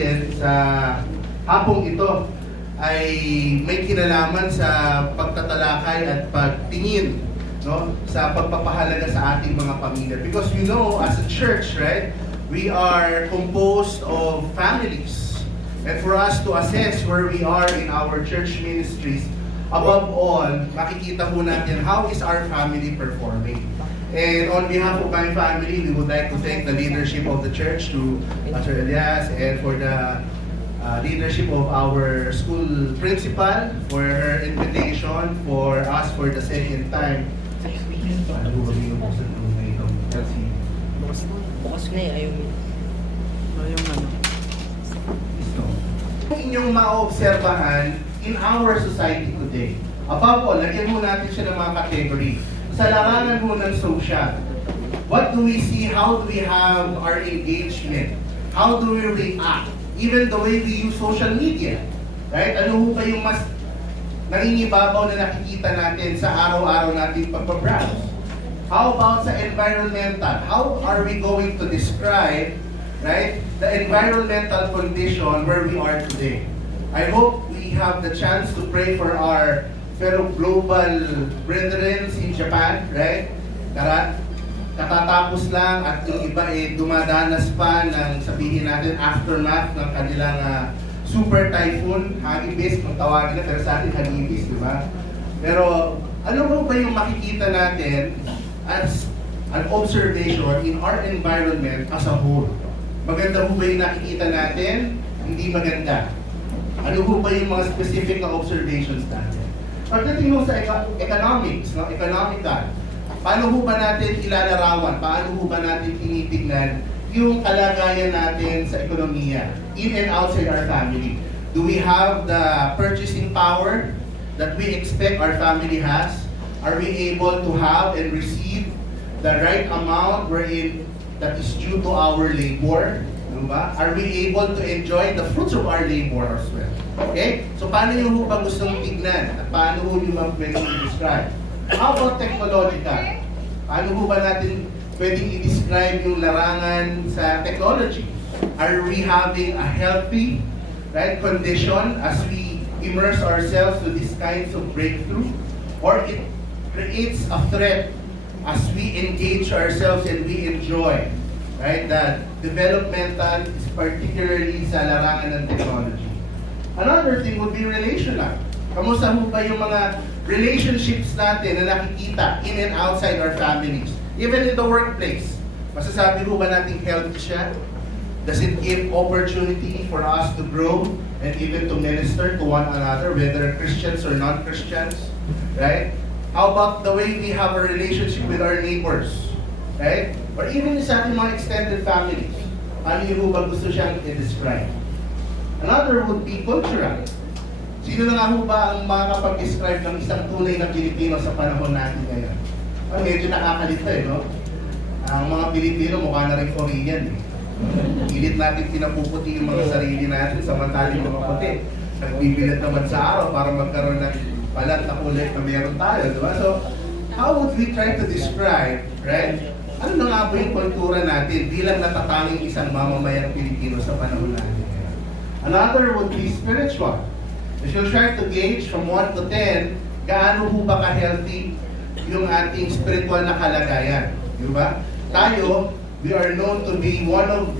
natin sa hapong ito ay may kinalaman sa pagtatalakay at pagtingin, no, sa pagpapahalaga sa ating mga pamilya. Because we know, as a church, right, we are composed of families. And for us to assess where we are in our church ministries, above all, makikita po natin how is our family performing. And on behalf of my family, we would like to thank the leadership of the church, to Pastor Elias, and for the leadership of our school principal for her invitation for us for the second time. Bukas na eh, ayaw mo. Yung ano. Inyong maobserbahan in our society today. Above all, lagyan mo natin siya ng mga category. Sa larangan mo ng social, what do we see? How do we have our engagement? How do we react? Even the way we use social media. Right? Ano ho ba yung mas nangingibabaw na nakikita natin sa araw-araw nating pagbabrowse? How about sa environmental? How are we going to describe, right, the environmental condition where we are today? I hope we have the chance to pray for our fellow global brethren in Japan, right? Katatapos lang at yung iba ay dumadanas pa ng sabihin natin aftermath ng kanilang super typhoon, Hagibis, kung tawagin na, pero sa atin Hagibis, di ba? Pero ano ba yung makikita natin as an observation in our environment as a whole? Maganda ba yung nakikita natin? Hindi maganda. Ano ba yung mga specific na observations natin? Pagdating mo sa economics, no? Economical, paano ba natin ilalarawan? Paano ba natin tinitignan yung kalagayan natin sa ekonomiya, in and outside our family? Do we have the purchasing power that we expect our family has? Are we able to have and receive the right amount wherein that is due to our labor? Diba? Are we able to enjoy the fruits of our labor as well? Okay? So paano nyo ba gustong tignan? At paano nyo ba pwedeng i-describe? How about technological? Paano ba natin pwedeng i-describe yung larangan sa technology? Are we having a healthy, right, condition as we immerse ourselves to these kinds of breakthrough? Or it creates a threat as we engage ourselves and we enjoy, right, the developmental, particularly sa larangan ng technology. Another thing would be relational. Kamusta mo ba yung mga relationships natin na nakikita in and outside our families? Even in the workplace, masasabi mo ba natin healthy siya? Does it give opportunity for us to grow and even to minister to one another, whether Christians or non-Christians? Right? How about the way we have a relationship with our neighbors? Right? Or even sa ating mga extended families. Ano yung ba gusto siyang i-describe? Another would be cultural. Sino na nga ho ba ang makakapag-describe ng isang tunay na Pilipino sa panahon natin ngayon? Medyo nakakalito eh, no? Ang mga Pilipino mukha na rin Korean eh. Ilit natin pinapuputi yung mga sarili natin samantaling mga puti. Nagbibilat naman sa araw para magkaroon ng palat na kulay na meron tayo, di ba? So, how would we try to describe, right? Ano na nga po yung kultura natin bilang natatanging isang mamamayang Pilipino sa panahon natin? Another would be spiritual. If you try to gauge from 1 to 10, gaano ho ba ka-healthy yung ating spiritual na kalagayan? Di ba? Tayo, we are known to be one of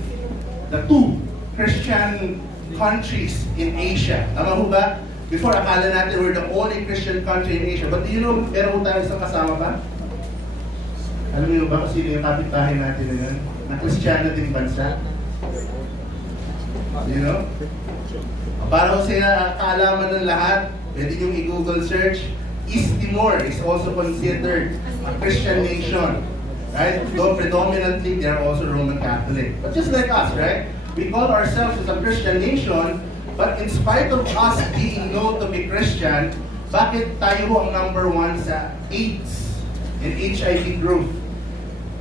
the 2 Christian countries in Asia. Tama ho ba? Before, akala natin we're the only Christian country in Asia. But do you know, meron ho tayo isang kasama ba? Alam niyo ba kung sino yung kapitahin natin na yun? Na Kristiyano din bansa? You know? Para kung sila kaalaman ng lahat, pwede yung i-Google search, East Timor is also considered a Christian nation. Right? Though predominantly, they are also Roman Catholic. But just like us, right? We call ourselves as a Christian nation, but in spite of us being known to be Christian, bakit tayo ang number 1 sa AIDS and HIV group?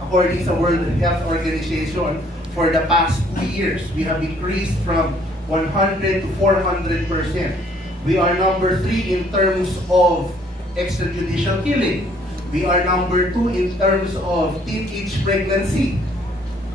According sa World Health Organization, for the past 2 years, we have increased from 100 to 400%. We are number 3 in terms of extrajudicial killing. We are number 2 in terms of teenage pregnancy.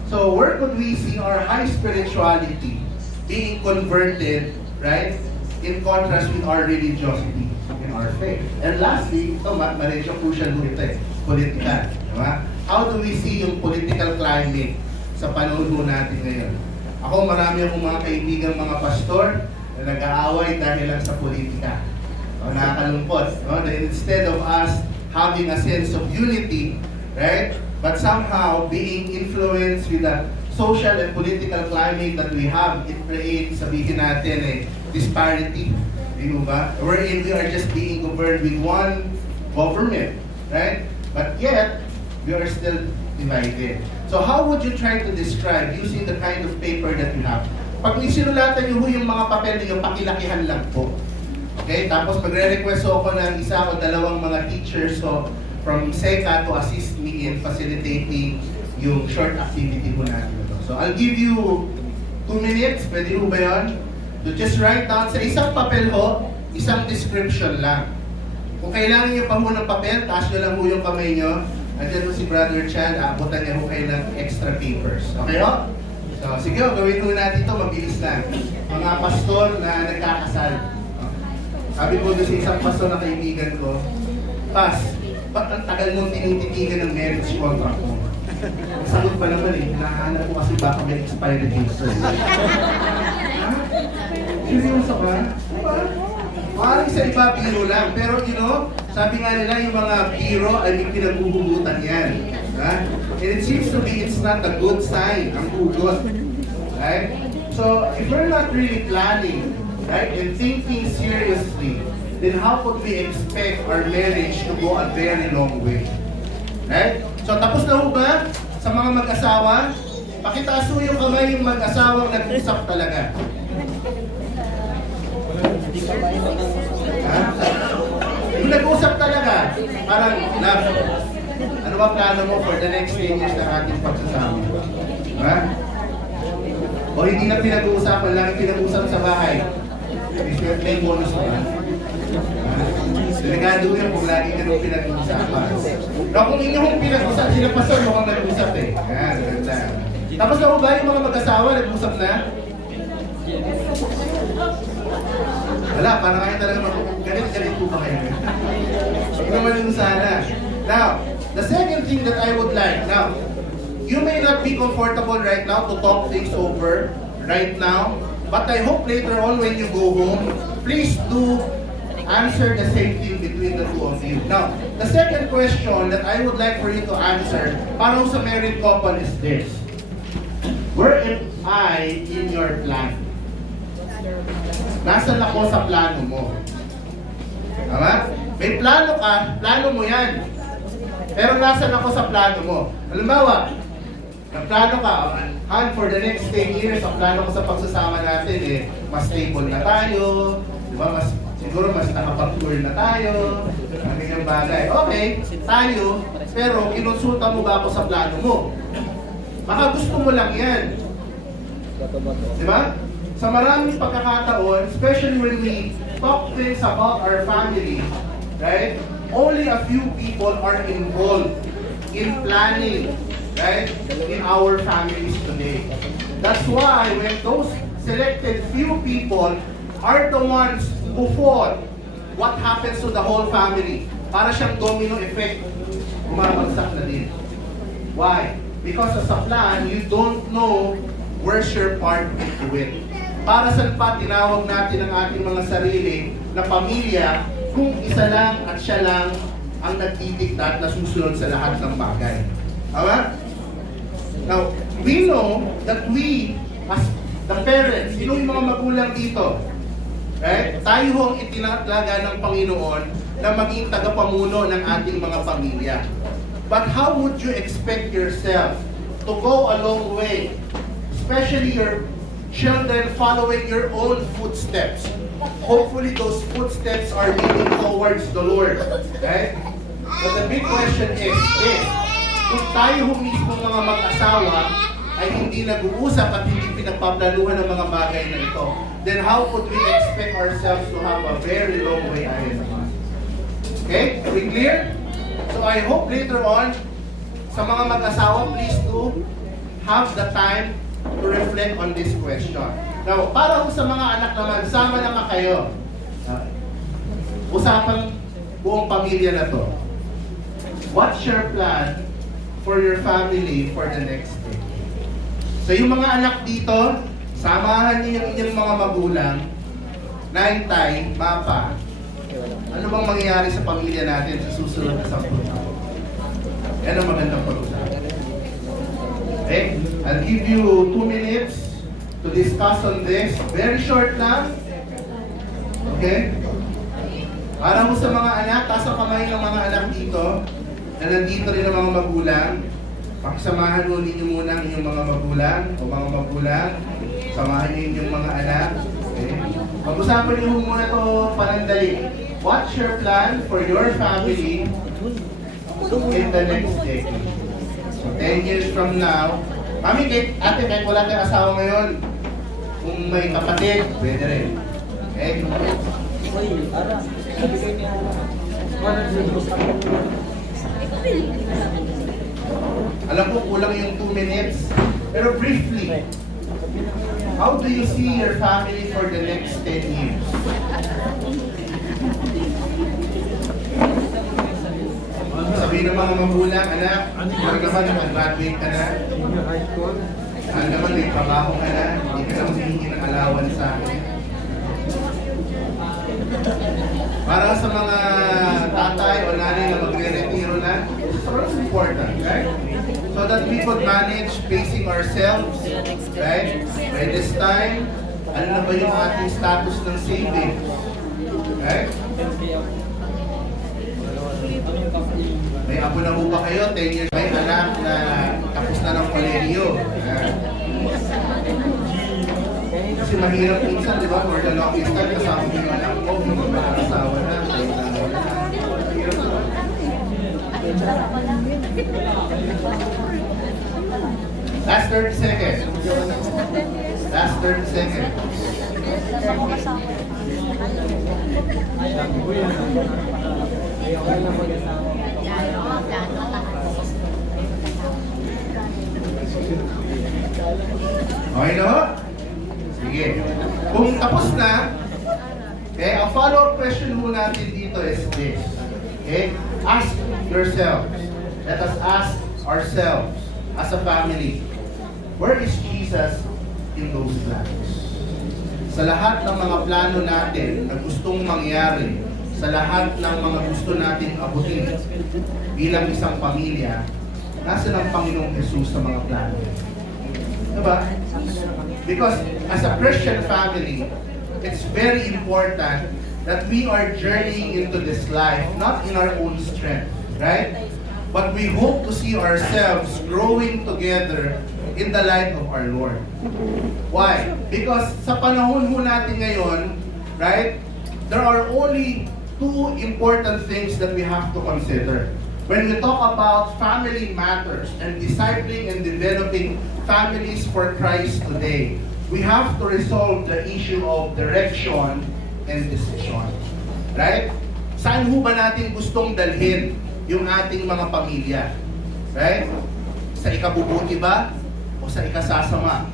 So where could we see our high spirituality being converted, right? In contrast with our religiosity in our faith. And lastly, ito, medyo crucial mo ito eh, political. Diba? How do we see yung political climate sa panahon ho natin ngayon? Ako, marami akong mga kaibigan, mga pastor, na nag-aaway dahil lang sa politika. Nakakalungkot. No? That instead of us having a sense of unity, right? But somehow being influenced with the social and political climate that we have, it creates, sabihin natin eh, disparity. Di ba? Wherein we are just being governed with one government, right? But yet, we are still divided. So how would you try to describe using the kind of paper that you have? Pag isinulatan niyo yung mga papel niyo, pakilakihan lang po. Okay? Tapos magre-request ako ng isa o dalawang mga teachers from SECA to assist me in facilitating yung short activity po natin. So I'll give you 2 minutes, pwede ho ba yun? To just write down sa isang papel ho, isang description lang. Kung kailangan niyo pa ho ng papel, taas nyo lang ho yung kamay nyo. Andiyan ho si Brother Chan, aabutan niya ho kayo ng extra papers. Okay ho? So sige ho, gawin ho natin ito, mabilis lang. Mga pastor na nagkakasal. Sabi ko doon sa isang pastor na kaibigan ko, Pas, ba't ang tagal mong tinititigan ng marriage contract mo? Sagot pa naman eh, hinahanap ko kasi baka may expired date. Ha? Seryoso ka? Diba? Maaaring sa iba biro lang, pero you know, sabi nga nila yung mga biro ay may pinaghuhugutan yan. Ha? And it seems to be it's not a good sign, ang hugot. Right? So, if we're not really planning, right, and thinking seriously, then how could we expect our marriage to go a very long way? Right? So, tapos na ho ba sa mga mag-asawa? Pakitaas ho yung kamay yung mag-asawang nag-usap talaga. Ha? Yung nag-usap talaga, parang, love, ano ba plano mo for the next 10 years na ating pagsasama? Ha? O hindi na pinag-uusapan, lang pinag-uusap sa bahay. May bonus mo ba? Delikado yun kung lagi ka nung pinag-uusapan. Pero kung inyong pinag-usap, sila pastor, mukhang nag-usap eh. Yan, ganda. Tapos na ba yung mga mag-asawa, nag-usap na? Wala, parang kayo talaga ganit-ganit po ba kayo? Huwag naman yung sana. Now, the second thing that I would like, now, you may not be comfortable right now to talk things over right now, but I hope later on when you go home, please do answer the same thing between the two of you. Now, the second question that I would like for you to answer para sa married couple is this. Where am I in your plan? Nasaan ako sa plano mo? Tama? May plano ka, plano mo yan. Pero nasaan ako sa plano mo? Halimbawa, nagplano ka, Han, for the next 10 years, ang plano ko sa pagsasama natin eh, mas stable na tayo, di ba? Siguro mas nakapag-tour na tayo, ang ganyan bagay. Okay, tayo, pero kinonsulta mo ba ako sa plano mo? Baka gusto mo lang yan. Di ba? Sa maraming pagkakataon, especially when we talk things about our family, right? Only a few people are involved in planning, right? In our families today. That's why when those selected few people are the ones who fought, what happens to the whole family? Para siyang domino effect, bumabagsak na din. Why? Because as a plan, you don't know where's your part into it. Para saan pa tinawag natin ang ating mga sarili na pamilya kung isa lang at siya lang ang nagdidikta at nasusunod sa lahat ng bagay. Tama? Now, we know that we, as the parents, sino yung mga magulang dito? Right? Tayo ho ang itinatalaga ng Panginoon na maging tagapamuno ng ating mga pamilya. But how would you expect yourself to go a long way? Especially your children following your own footsteps. Hopefully those footsteps are leading towards the Lord. Right? But the big question is this. Kung tayo mismo mga mag-asawa ay hindi nag-uusap at hindi pinagpaplanuhan ng mga bagay na ito, then how could we expect ourselves to have a very long way ahead of us? Okay? Are we clear? So I hope later on, sa mga mag-asawa, please do have the time to reflect on this question. Now, para sa mga anak naman, sama naman kayo. Usapan buong pamilya na to. What's your plan for your family for the next day? So yung mga anak dito, samahan niyo yung inyong mga magulang, naintay, mapa. Ano bang mangyayari sa pamilya natin sa susunod na 10 taon? Yan ang magandang pag-usapan. Okay? I'll give you 2 minutes to discuss on this. Very short lang. Okay? Para mo sa mga anak, taas ang kamay ng mga anak dito, na nandito rin ang mga magulang. Pagsamahan mo ninyo muna ang inyong mga magulang, o mga magulang, samahan niyo inyong mga anak. Okay? Pag-usapan niyo muna ito panandali. What's your plan for your family in the next decade? So 10 years from now, Mami, ate, kahit wala kang asawa ngayon, kung may kapatid, pwede rin. Okay? Alam ko kulang yung 2 minutes, pero briefly, how do you see your family for the next 10 years? Sabihin ng mga magulang, anak, ano naman, nag-graduate ka na? Ano naman, may trabaho ka na? Hindi ka na maghihingi ng alawan sa akin. Para sa mga tatay o nanay na magre-retiro na, it's important, right? So that we could manage pacing ourselves, right? By this time, ano na ba yung ating status ng savings? Right? May apo na ba kayo? 10 years, may anak na tapos na ng kolehiyo. Kasi mahirap minsan, di ba? For the longest time, kasama mo yung anak mo, yung mag-asawa na. Last 30 seconds. Last 30 seconds. Okay na ho? Sige. Kung tapos na, okay, ang follow-up question mo natin dito is this. Okay? Ask yourselves. Let us ask ourselves as a family, where is Jesus in those plans? Sa lahat ng mga plano natin na gustong mangyari, sa lahat ng mga gusto nating abutin bilang isang pamilya, nasa ng Panginoong Jesus sa mga plano. Diba? Because as a Christian family, it's very important that we are journeying into this life, not in our own strength, right? But we hope to see ourselves growing together in the light of our Lord. Why? Because sa panahon ho natin ngayon, right, there are only 2 important things that we have to consider. When we talk about family matters and discipling and developing families for Christ today, we have to resolve the issue of direction and decision. Right? Saan ho ba natin gustong dalhin yung ating mga pamilya? Right? Sa ikabubuti ba? O sa ikasasama?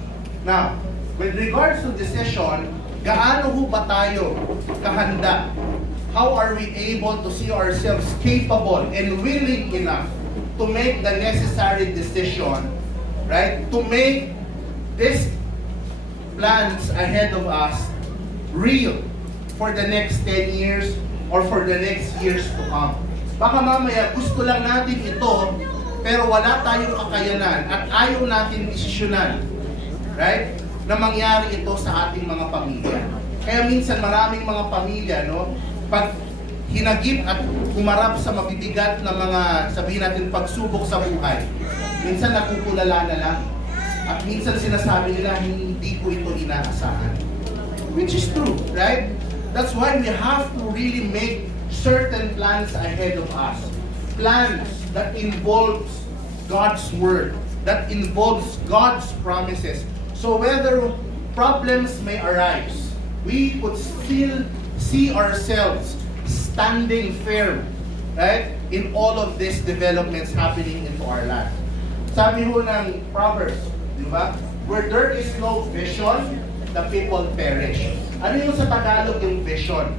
Now, with regards to decision, gaano ho ba tayo kahanda? How are we able to see ourselves capable and willing enough to make the necessary decision, right? To make these plans ahead of us real for the next 10 years or for the next years to come. Baka mamaya gusto lang natin ito, pero wala tayong kakayanan at ayaw natin desisyonan, right? Na mangyari ito sa ating mga pamilya. Kaya minsan maraming mga pamilya, no? Pag hinagip at humarap sa mabibigat na mga, sabihin natin, pagsubok sa buhay, minsan nagkukulala na lang. At minsan sinasabi nila, hindi ko ito inaasahan. Which is true, right? That's why we have to really make certain plans ahead of us. Plans that involves God's Word, that involves God's promises. So whether problems may arise, we could still see ourselves standing firm, right, in all of these developments happening into our life. Sabi ho ng Proverbs, di ba? Where there is no vision, the people perish. Ano yung sa Tagalog yung vision?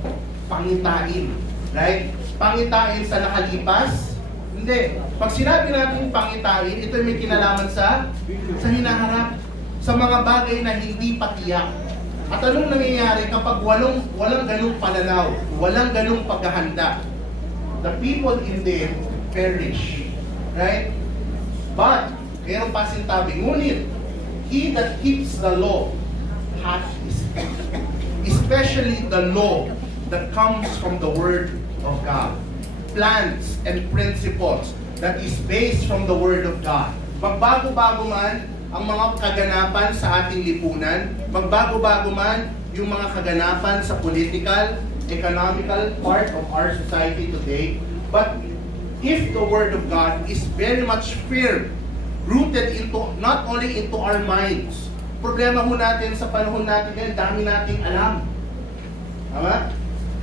Pangitain. Right? Pangitain sa nakalipas? Hindi. Pag sinabi natin pangitain, ito may kinalaman sa hinaharap. Sa mga bagay na hindi patiyak. At anong nangyayari kapag walang ganung pananaw, walang ganung paghahanda? The people indeed perish. Right? But, mayroon pa sintabi, ngunit, he that keeps the law hath escape. Especially the law that comes from the Word of God. Plans and principles that is based from the Word of God. Magbago-bago man ang mga kaganapan sa ating lipunan, magbago-bago man yung mga kaganapan sa political, economical part of our society today, but if the Word of God is very much firm, rooted into, not only into our minds. Problema ho natin sa panahon natin ngayon, dami nating alam. Tama?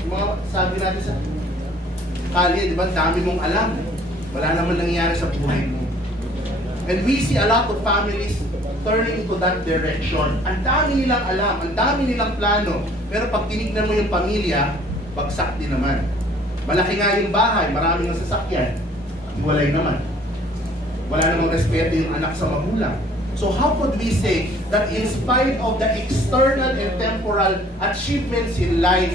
Yung mga sabi natin sa kali, di ba, dami mong alam. Wala naman nangyayari sa buhay mo. And we see a lot of families turning into that direction. Ang dami nilang alam, ang dami nilang plano. Pero pag tinignan mo yung pamilya, bagsak din naman. Malaki nga yung bahay, maraming ang sasakyan. Hiwalay naman. Wala namang respeto yung anak sa magulang. So how could we say that in spite of the external and temporal achievements in life,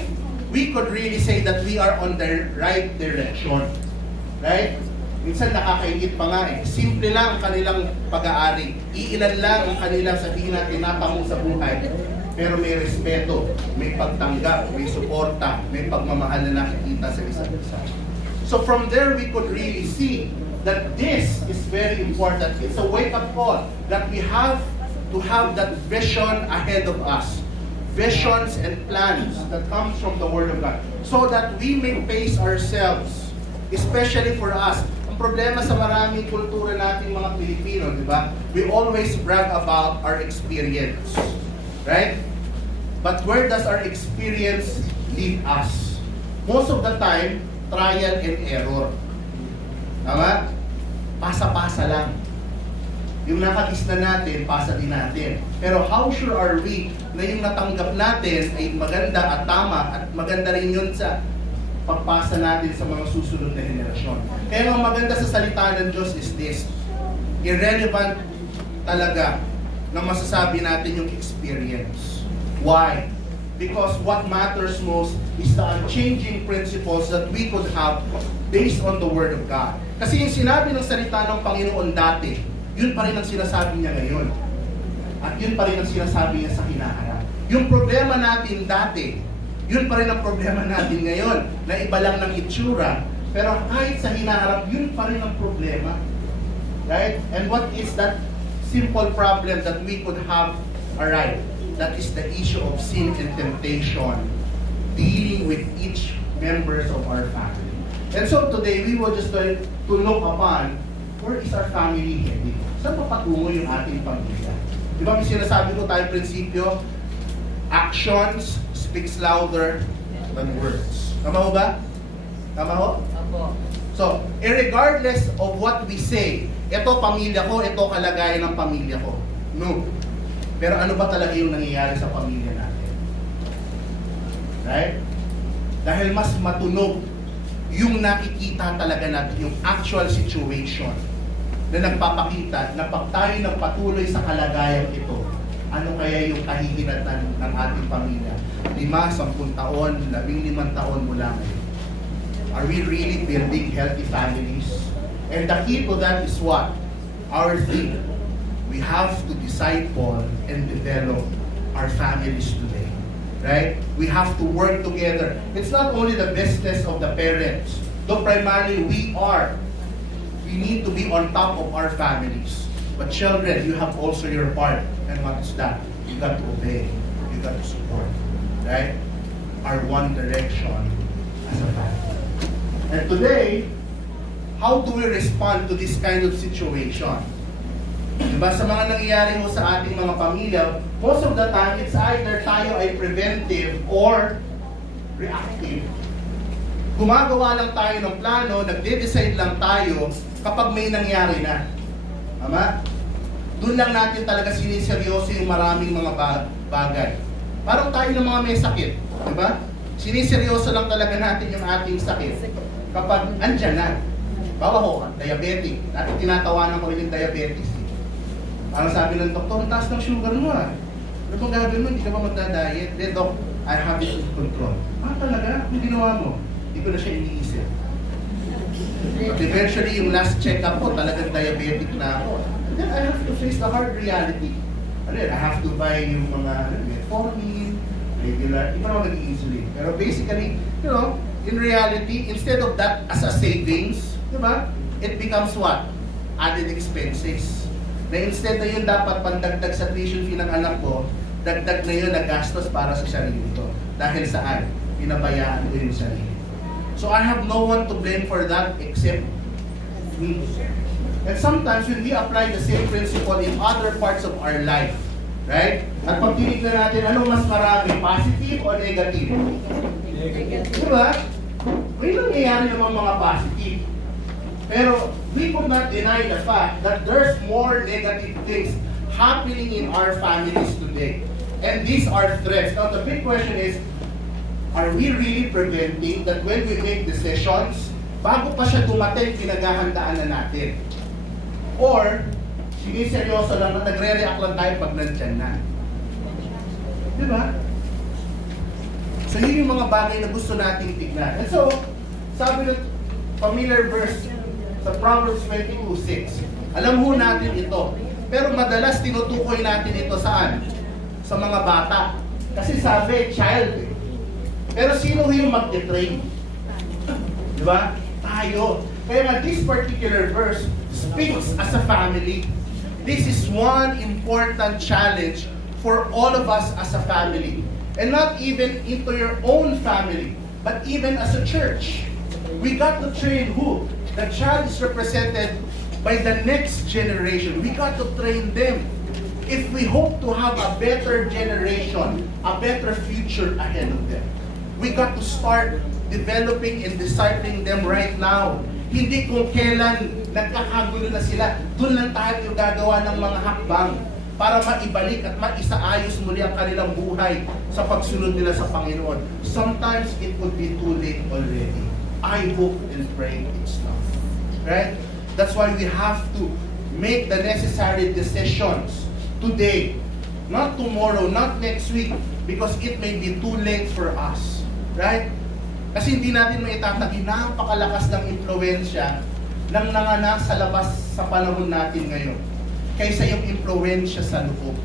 we could really say that we are on the right direction? Right? Minsan nakakaingit pa nga eh. Simple lang ang kanilang pag-aari. Iilan lang ang kanilang sabihin natin napamo sa buhay. Pero may respeto, may pagtanggap, may suporta, may pagmamahal na nakikita sa isa't isa. So from there, we could really see that this is very important. It's a wake-up call that we have to have that vision ahead of us. Visions and plans that comes from the Word of God. So that we may pace ourselves, especially for us. Ang problema sa maraming kultura nating mga Pilipino, di ba? We always brag about our experience. Right? But where does our experience lead us? Most of the time, trial and error. Tama? Pasa-pasa lang. Yung nakakis na natin, pasa din natin. Pero how sure are we na yung natanggap natin ay maganda at tama at maganda rin yun sa pagpasa natin sa mga susunod na henerasyon. Kaya ang maganda sa salita ng Diyos is this. Irrelevant talaga na masasabi natin yung experience. Why? Because what matters most is the unchanging principles that we could have based on the Word of God. Kasi yung sinabi ng salita ng Panginoon dati, yun pa rin ang sinasabi niya ngayon. At yun pa rin ang sinasabi niya sa hinaharap. Yung problema natin dati, yun pa rin ang problema natin ngayon, na iba lang ng itsura, pero kahit sa hinaharap, yun pa rin ang problema. Right? And what is that simple problem that we could have arrived? That is the issue of sin and temptation, dealing with each members of our family. And so today, we will just going to look upon where is our family heading? Saan papatungo yung ating pamilya? Di ba may sinasabi ko tayo prinsipyo? Actions speaks louder than words. Tama ho ba? Tama ho? Apo. So, irregardless of what we say, ito pamilya ko, ito kalagayan ng pamilya ko. No. Pero ano ba talaga yung nangyayari sa pamilya natin? Right? Dahil mas matunog yung nakikita talaga natin, yung actual situation na nagpapakita na pag tayo ng patuloy sa kalagayan ito, ano kaya yung kahihinatan ng ating pamilya? 5, 10 taon, 15 taon mula ngayon. Are we really building healthy families? And the key to that is what? Our thing. We have to disciple and develop our families today. Right? We have to work together. It's not only the business of the parents, though primarily we need to be on top of our families. But children, you have also your part. And what is that? You got to obey. You got to support. Right? Our one direction as a family. And today, how do we respond to this kind of situation? Diba, sa mga nangyayari mo sa ating mga pamilya, most of the time, it's either tayo ay preventive or reactive. Gumagawa lang tayo ng plano, nagde-decide lang tayo kapag may nangyari na. Tama? Doon lang natin talaga siniseryoso yung maraming mga bagay. Parang tayo ng mga may sakit, di ba? Siniseryoso lang talaga natin yung ating sakit kapag andyan na. Bawa ko, diabetic. Dati tinatawanan ko rin yung diabetes. Parang sabi ng doktor, ang taas ng sugar mo ah. Ano bang gagawin mo? Hindi ka ba magda-diet? Then, Doc, I have it in control. Talaga? Ano ginawa mo? Hindi ko na siya iniisip. But eventually, yung last check-up ko, talagang diabetic na ako. And then I have to face the hard reality. Ano yun? I have to buy yung mga metformin, regular, iba naman nag-insulin. Pero basically, you know, in reality, instead of that as a savings, di ba? It becomes what? Added expenses. Na instead na yun dapat pandagdag sa tuition fee ng anak ko, dagdag na yun na gastos para sa sarili ko. Dahil saan? Pinabayaan ko yung sarili. So I have no one to blame for that except me. And sometimes when we apply the same principle in other parts of our life, right? At pag tinignan natin, ano mas marami, positive o negative? Diba? May nangyayari naman mga positive. Pero we could not deny the fact that there's more negative things happening in our families today. And these are threats. Now the big question is, are we really preventing that when we make decisions, bago pa siya dumating, pinaghahandaan na natin? Or, siniseryoso lang na nagre-react lang tayo pag nandyan na. Diba? So yun yung mga bagay na gusto nating tignan. And so, sabi ng familiar verse sa Proverbs 22:6, alam ho natin ito. Pero madalas tinutukoy natin ito saan? Sa mga bata. Kasi sabi, child eh. Pero sino yung mag-train? Diba? Tayo. Kaya nga this particular verse speaks as a family. This is one important challenge for all of us as a family. And not even into your own family, but even as a church. We got to train who? The child is represented by the next generation. We got to train them. If we hope to have a better generation, a better future ahead of them, we got to start developing and discipling them right now. Hindi kung kailan nagkakagulo na sila, doon lang tayo gagawa ng mga hakbang para maibalik at maisaayos muli ang kanilang buhay sa pagsunod nila sa Panginoon. Sometimes it would be too late already. I hope and pray it's not. Right? That's why we have to make the necessary decisions today, not tomorrow, not next week, because it may be too late for us. Right? Kasi hindi natin maitatagi, napakalakas ng impluensya ng nanganak sa labas sa panahon natin ngayon kaysa yung impluensya sa loob.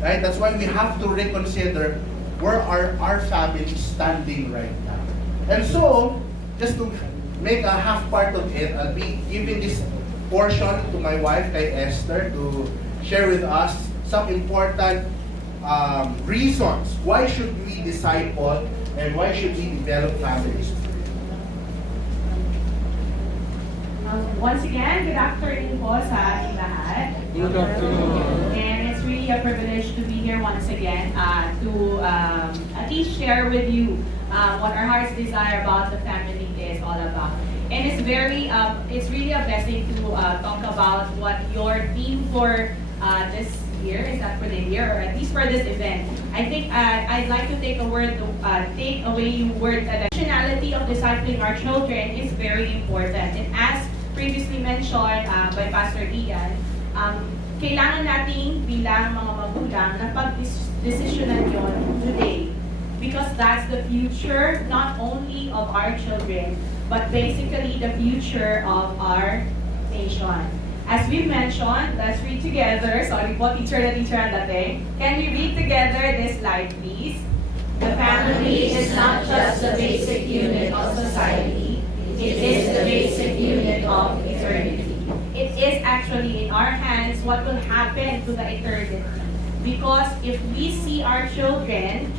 Right? That's why we have to reconsider where our family is standing right now. And so, just to make a half part of it, I'll be giving this portion to my wife, kay Esther, to share with us some important reasons why should we disciple and why should we develop families. Once again, good afternoon po sa ating lahat. Good afternoon. And it's really a privilege to be here once again to at least share with you what our heart's desire about the family is all about. And it's really a blessing to talk about what your theme for this year is, that for the year, or at least for this event. I think I'd like to take away your word that the intentionality of discipling our children is very important. And as previously mentioned by Pastor Ian, kailangan nating bilang mga magulang na pag-desisyonan yon today. Because that's the future, not only of our children, but basically the future of our nation. As we mentioned, let's read together. Sorry po, teacher na dating. Can we read together this slide, please? The family is not just the basic unit of society. It is the basic unit of eternity. It is actually in our hands what will happen to the eternity. Because if we see our children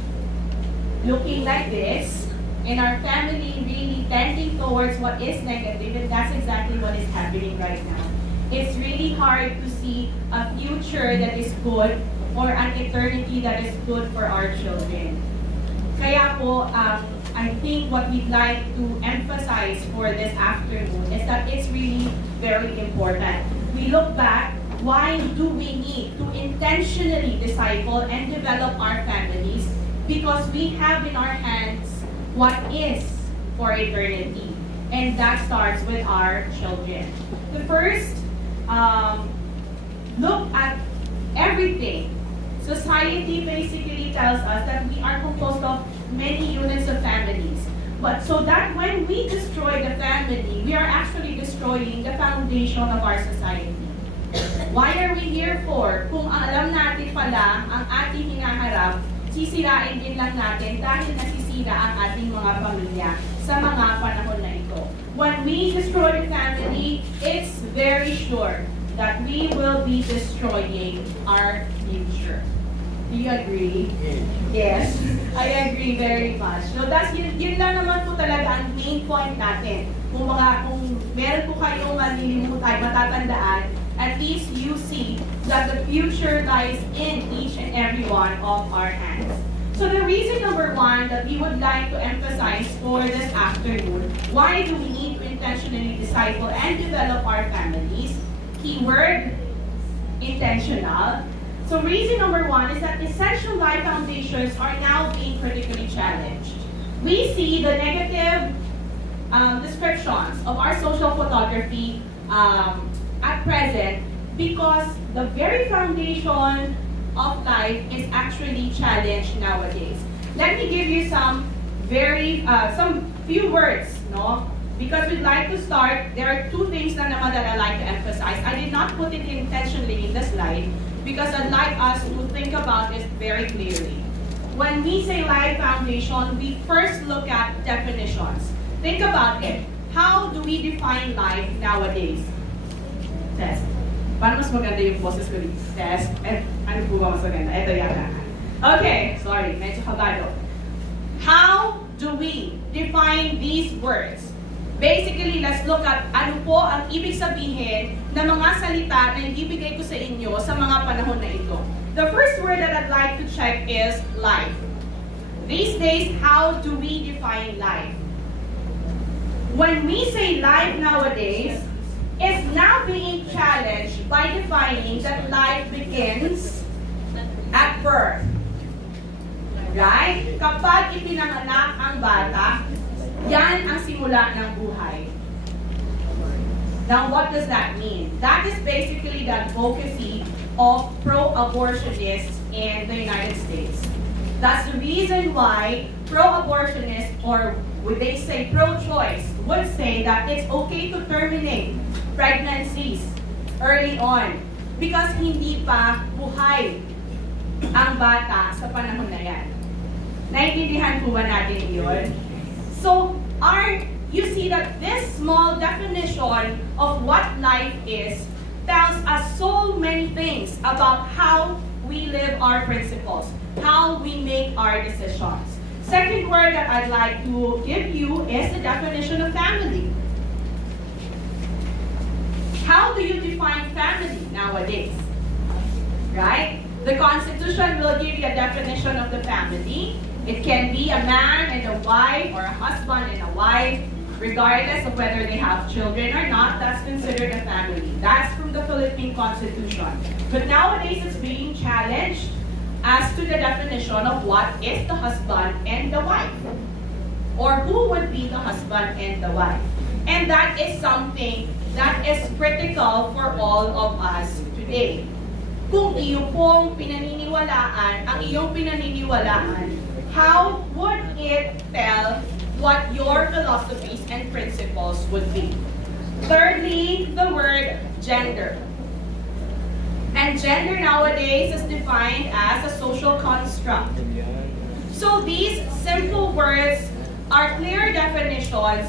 looking like this, and our family really tending towards what is negative, and that's exactly what is happening right now. It's really hard to see a future that is good or an eternity that is good for our children. Kaya po, I think what we'd like to emphasize for this afternoon is that it's really very important. We look back Why do we need to intentionally disciple and develop our families? Because we have in our hands what is for eternity. And that starts with our children. The first, look at everything. Society basically tells us that we are composed of many units of families. But so that when we destroy the family, we are actually destroying the foundation of our society. Why are we here for? Kung alam natin pala ang ating hinaharap, sisirain din lang natin dahil nasisira ang ating mga pamilya sa mga panahon na ito. When we destroy the family, it's very sure that we will be destroying our future. Do you agree? Yes, I agree very much. So that's yun lang naman po talaga ang main point natin. Kung meron po kayong malilimutan, matatandaan, at least you see that the future lies in each and every one of our hands. So the reason number one that we would like to emphasize for this afternoon, why do we need to intentionally disciple and develop our families? Keyword, intentional. So reason number one is that essential life foundations are now being critically challenged. We see the negative descriptions of our social photography at present because the very foundation of life is actually challenged nowadays. Let me give you some few words, no? Because we'd like to start, there are two things na naman that I like to emphasize. I did not put it intentionally in the slide because I'd like us to think about this very clearly. When we say life foundation, we first look at definitions. Think about it. How do we define life nowadays? Test. Paano mas maganda yung boses ko dito? Test. Ano po ba mas maganda? Ito yata. Okay, sorry. Medyo kabado. How do we define these words? Basically, let's look at ano po ang ibig sabihin ng mga salita na ibibigay ko sa inyo sa mga panahon na ito. The first word that I'd like to check is life. These days, how do we define life? When we say life nowadays, it's now being challenged by defining that life begins at birth. Right? Kapag ipinanganak ang bata, yan ang simula ng buhay. Now, what does that mean? That is basically the advocacy of pro-abortionists in the United States. That's the reason why pro-abortionists, or would they say pro-choice, would say that it's okay to terminate pregnancies early on because hindi pa buhay ang bata sa panahon na yan. Naintindihan po ba natin yun? So, you see that this small definition of what life is tells us so many things about how we live our principles, how we make our decisions. Second word that I'd like to give you is the definition of family. How do you define family nowadays? Right? The Constitution will give you a definition of the family. It can be a man and a wife, or a husband and a wife, regardless of whether they have children or not. That's considered a family. That's from the Philippine Constitution. But nowadays, it's being challenged as to the definition of what is the husband and the wife, or who would be the husband and the wife. And that is something that is critical for all of us today. Kung iyo pong pinaniniwalaan, ang iyong pinaniniwalaan, how would it tell what your philosophies and principles would be? Thirdly, the word gender. And gender nowadays is defined as a social construct. So these simple words are clear definitions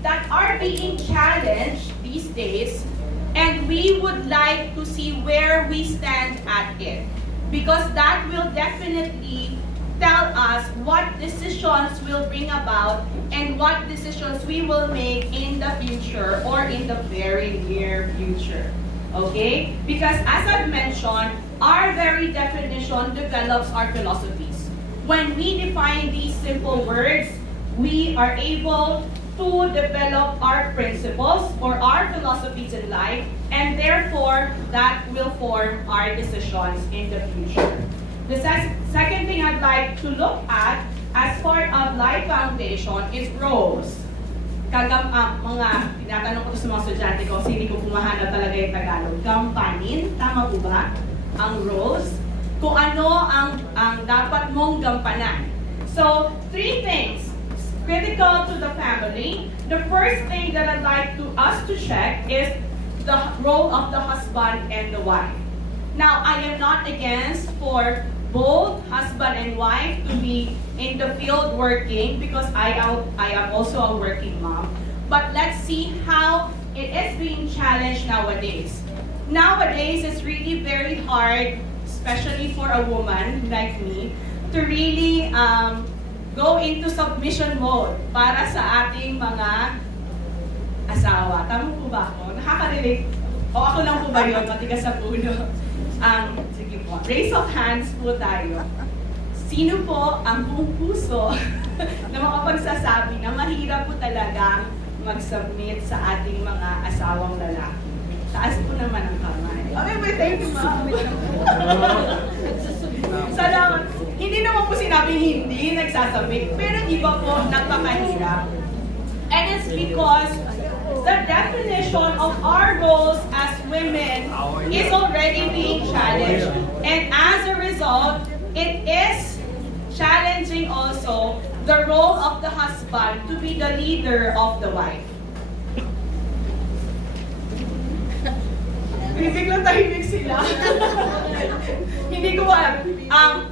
that are being challenged these days, and we would like to see where we stand at it, because that will definitely tell us what decisions will bring about and what decisions we will make in the future or in the very near future. Okay? Because as I've mentioned, our very definition develops our philosophies. When we define these simple words, we are able to develop our principles or our philosophies in life And therefore, that will form our decisions in the future. The second thing I'd like to look at as part of Life Foundation is roles. Mga tinatanong ko to sa mga estudyante ko, hindi ko pumahanap talaga yung Tagalog. Gampanin, tama po ba? Ang roles. Kung ano ang dapat mong gampanan. So, 3 things critical to the family. The first thing that I'd like us to check is the role of the husband and the wife. Now, I am not against for both husband and wife to be in the field working because I am also a working mom. But let's see how it is being challenged nowadays. Nowadays, it's really very hard, especially for a woman like me, to really go into submission mode para sa ating mga asawa. Tama po ba ako? Nakaka-relate. O ako lang po ba yun? Matigas sa puno. Sige po. Raise of hands po tayo. Sino po ang buong puso na makapagsasabi na mahirap po talaga mag-submit sa ating mga asawang lalaki? Taas po naman ang kamay. Okay, thank you, ma'am. Salamat. Hindi naman po sinabing hindi nagsasubmit, pero iba po napakahirap. And it's because the definition of our roles as women is already being challenged. And as a result, it is challenging also the role of the husband to be the leader of the wife. Biglang tahimik sila. Hindi ko alam.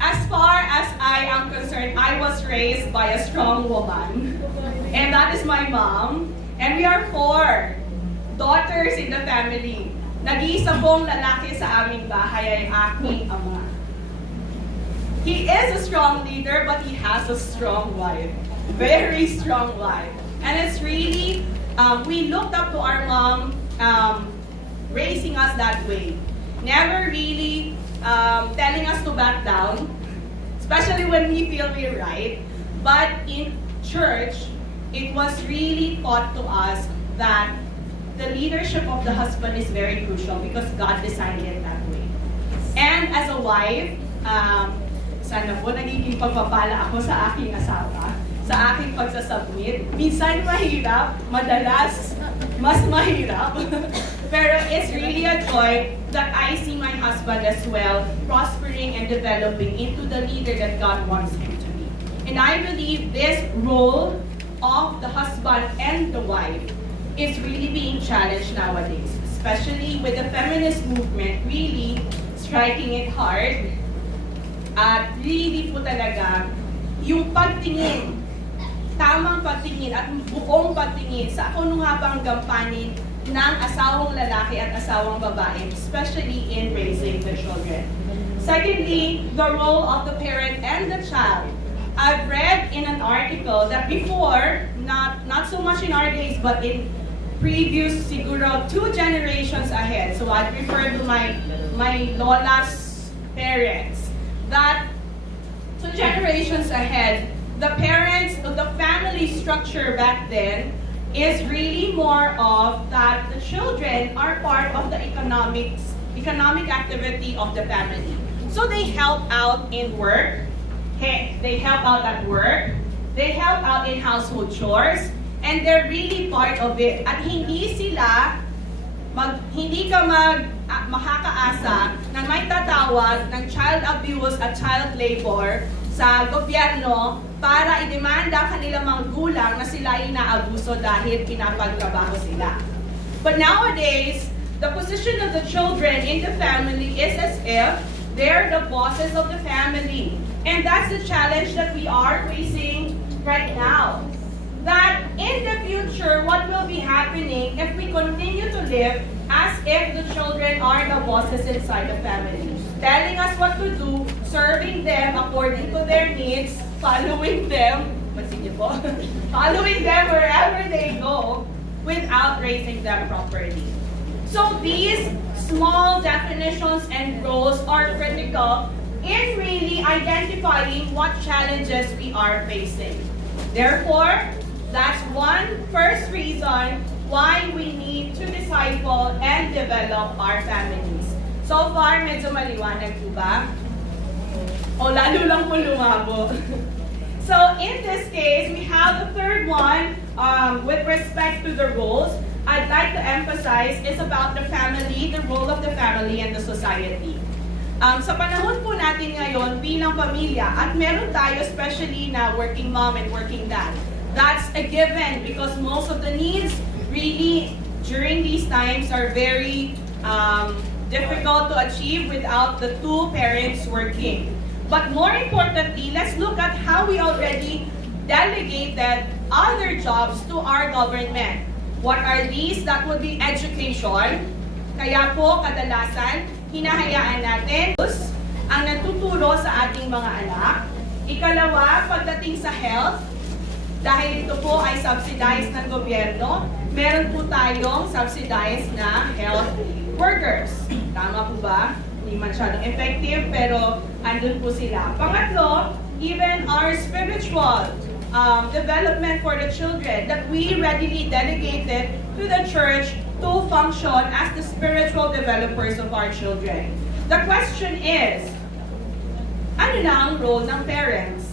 As far as I am concerned, I was raised by a strong woman. And that is my mom. And we are 4 daughters in the family. Nag-iisa pong lalaki sa aming bahay ay aking ama. He is a strong leader, but he has a strong wife. Very strong wife. And it's really, we looked up to our mom raising us that way. Never really telling us to back down, especially when we feel we're right. But in church, it was really taught to us that the leadership of the husband is very crucial because God designed it that way. And as a wife, sana po nagiging pagpapala ako sa aking asawa, sa aking pagsasubmit. Minsan mahirap, madalas mas mahirap. Pero it's really a joy that I see my husband as well prospering and developing into the leader that God wants him to be. And I believe this role of the husband and the wife is really being challenged nowadays, especially with the feminist movement really striking it hard. At really po talaga, yung pagtingin, tamang pagtingin at buong pagtingin sa kung ano nga bang gampanin ng asawang lalaki at asawang babae, especially in raising the children. Secondly, the role of the parent and the child. I've read in an article that before, not so much in our days, but in previous siguro 2 generations ahead, so I refer to my lola's parents, that 2 generations ahead, the parents, the family structure back then is really more of that the children are part of the economic activity of the family. So they help out in work, they help out at work, they help out in household chores, and they're really part of it. At hindi ka makakaasa na may tatawag ng child abuse at child labor sa gobyerno para idemanda kanilang mga gulang na sila ay inaabuso dahil pinapagtrabaho sila. But nowadays, the position of the children in the family is as if they're the bosses of the family. And that's the challenge that we are facing right now. That in the future, what will be happening if we continue to live as if the children are the bosses inside the family, telling us what to do, serving them according to their needs, following them wherever they go, without raising them properly. So these small definitions and roles are critical in really identifying what challenges we are facing. Therefore, that's one first reason why we need to disciple and develop our families. So far, medyo maliwanag po ba? O lalo lang po lumabo. So in this case, we have the third one with respect to the roles. I'd like to emphasize is about the family, the role of the family and the society. Sa panahon po natin ngayon bilang pamilya, at meron tayo especially na working mom and working dad. That's a given because most of the needs really during these times are very difficult to achieve without the two parents working. But more importantly, let's look at how we already delegated other jobs to our government. What are these? That would be education. Kaya po, kadalasan, hinahayaan natin ang natuturo sa ating mga anak. Ikalawa, pagdating sa health, dahil ito po ay subsidized ng gobyerno, meron po tayong subsidized na health workers. Tama po ba? Hindi masyadong effective, pero andun po sila. Pangatlo, even our spiritual development for the children that we readily delegated to the church to function as the spiritual developers of our children. The question is, ano na ang role ng parents?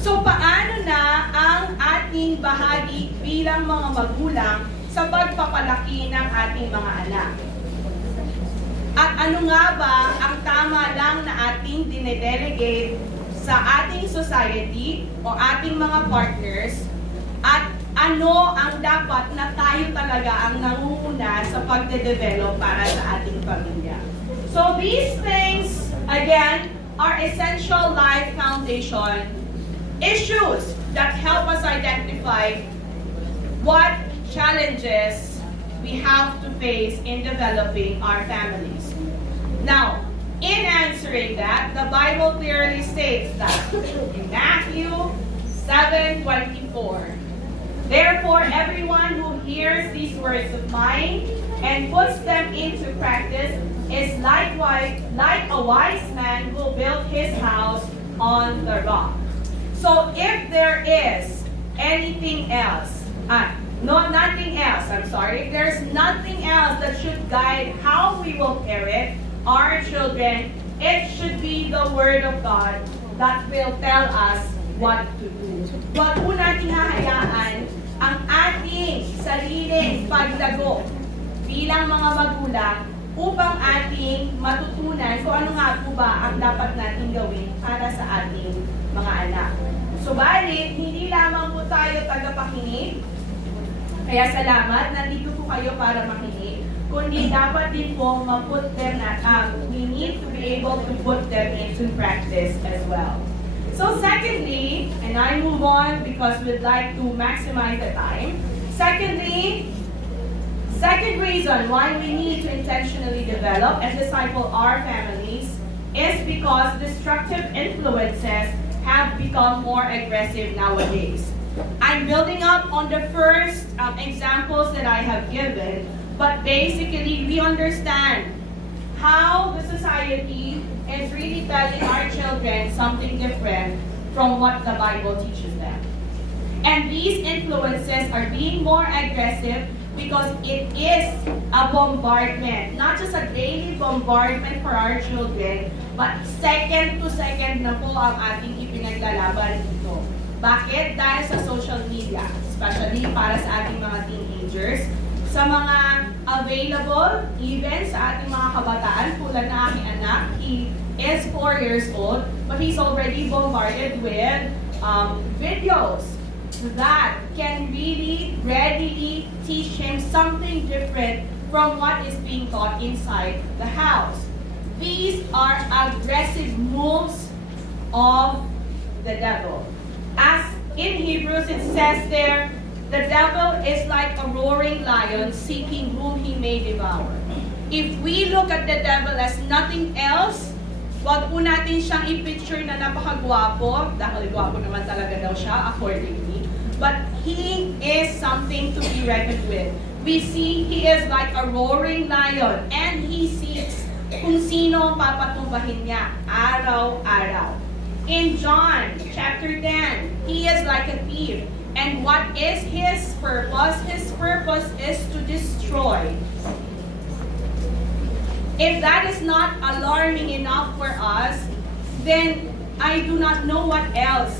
So, paano na ang ating bahagi bilang mga magulang sa pagpapalaki ng ating mga anak? At ano nga ba ang tama lang na ating dinedelegate sa ating society o ating mga partners? At ano ang dapat na tayo talaga ang nangunguna sa pagde-develop para sa ating pamilya? So these things, again, are essential life foundation issues that help us identify what challenges we have to face in developing our families. Now, in answering that, the Bible clearly states that in Matthew 7:24, therefore everyone who hears these words of mine and puts them into practice is likewise like a wise man who built his house on the rock. So if there is anything else, nothing else, if there's nothing else that should guide how we will parent our children, it should be the Word of God that will tell us what to do. Huwag po natin hahayaan ang ating sariling paglago bilang mga magulang upang ating matutunan kung ano nga po ba ang dapat natin gawin para sa ating mga anak. Subalit, hindi lamang po tayo tagapakinig, kaya salamat, nandito po kayo para makinig, kundi dapat din po ma-put them we need to be able to put them into practice as well. So secondly, and I move on because we'd like to maximize the time. Secondly, second reason why we need to intentionally develop and disciple our families is because destructive influences have become more aggressive nowadays. I'm building up on the first examples that I have given, but basically we understand how the society is really telling our children something different from what the Bible teaches them. And these influences are being more aggressive because it is a bombardment, not just a daily bombardment for our children, but second to second na po ang ating ipinaglalaban dito. Bakit? Dahil sa social media, especially para sa ating mga teenagers, sa mga available, even sa ating mga kabataan, tulad na aking anak, he is 4 years old, but he's already bombarded with videos that can really readily teach him something different from what is being taught inside the house. These are aggressive moves of the devil. As in Hebrews it says there, the devil is like a roaring lion seeking whom he may devour. If we look at the devil as nothing else, wag po natin siyang i-picture na napakagwapo, dahil gwapo naman talaga daw siya, accordingly. But he is something to be reckoned with. We see he is like a roaring lion, and he seeks kung sino ang papatumbahin niya araw-araw. In John chapter 10, he is like a thief. And what is his purpose? His purpose is to destroy. If that is not alarming enough for us, then I do not know what else.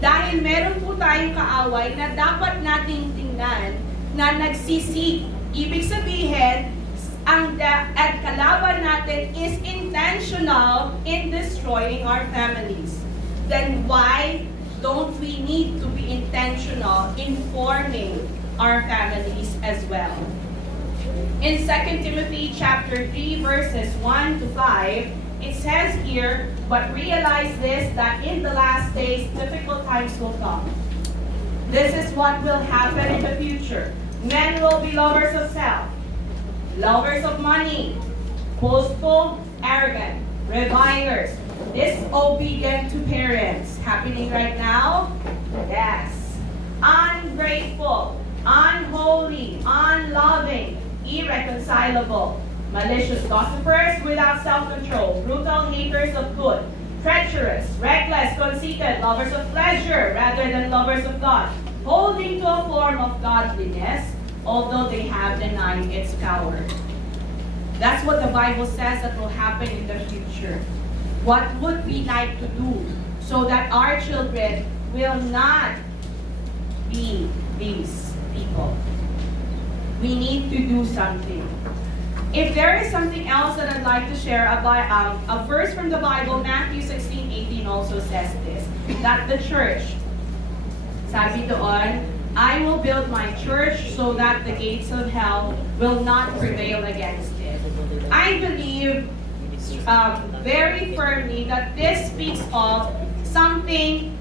Dahil meron po tayong kaaway na dapat nating tingnan na nagsisik. Ibig sabihin, at kalaban natin is intentional in destroying our families. Then why don't we need to be intentional in forming our families as well? In 2 Timothy chapter 3 verses 1 to 5, it says here, but realize this, that in the last days difficult times will come. This is what will happen in the future. Men will be lovers of self, lovers of money, boastful, arrogant, revilers, disobedient to parents. Happening right now? Yes. Ungrateful, unholy, unloving, irreconcilable, malicious gossipers without self-control, brutal haters of good, treacherous, reckless, conceited, lovers of pleasure rather than lovers of God, holding to a form of godliness, although they have denied its power. That's what the Bible says that will happen in the future. What would we like to do so that our children will not be these people? We need to do something. If there is something else that I'd like to share about a verse from the Bible, Matthew 16:18 also says this, that the church, sabi doon, I will build my church so that the gates of hell will not prevail against it. I believe very firmly that this speaks of something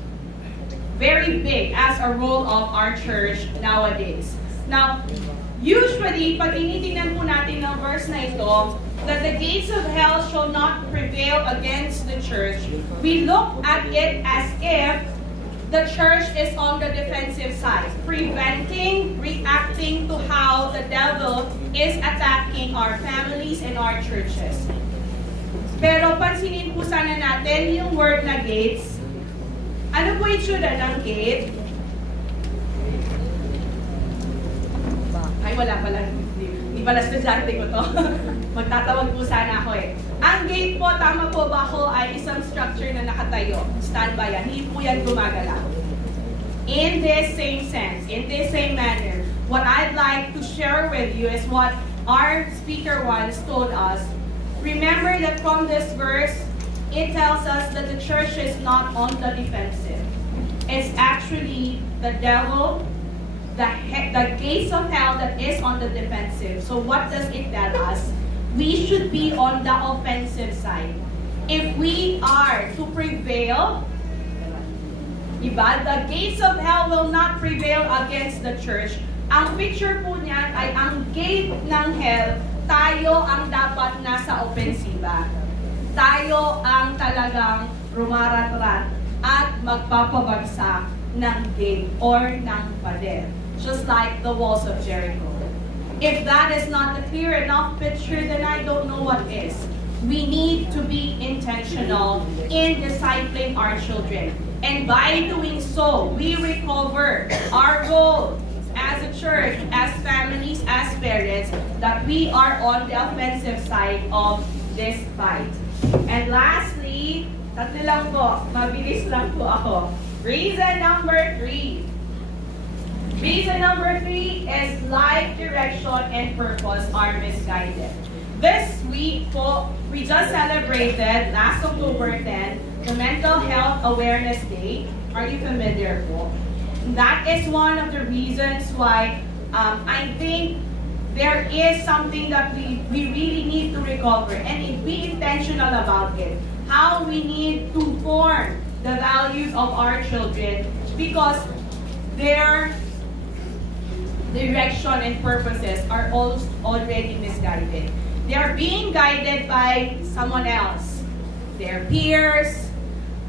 very big as a role of our church nowadays. Now, usually, pag tinitingnan po natin ng verse na ito, that the gates of hell shall not prevail against the church, we look at it as if the church is on the defensive side, preventing, reacting to how the devil is attacking our families and our churches. Pero pansinin po sana natin yung word na gates. Ano po itsura ng gate? Ay, wala pala. Hindi pala estudyante ko to. Magtatawag po sana ako eh. Ang gate po, tama po ba ako, ay isang structure na nakatayo. Standby yan. Hindi po yan gumagalaw. In this same sense, in this same manner, what I'd like to share with you is what our speaker once told us. Remember that from this verse, it tells us that the church is not on the defensive. It's actually the devil, the gates of hell that is on the defensive. So what does it tell us? We should be on the offensive side. If we are to prevail, diba, the gates of hell will not prevail against the church. Ang picture po niyan ay ang gate ng hell, tayo ang dapat nasa ofensiba. Tayo ang talagang rumaratrat at magpapabagsak ng gate or ng pader. Just like the walls of Jericho. If that is not a clear enough picture, then I don't know what is. We need to be intentional in discipling our children. And by doing so, we recover our goal as a church, as families, as parents, that we are on the offensive side of this fight. And lastly, tatlo lang po, mabilis lang po ako. Reason number 3. Reason number 3 is life direction and purpose are misguided. This week po, we just celebrated last October 10, the Mental Health Awareness Day. Are you familiar po? That is one of the reasons why I think there is something that we really need to recover and be intentional about it. How we need to form the values of our children because their direction and purposes are already misguided. They are being guided by someone else, their peers,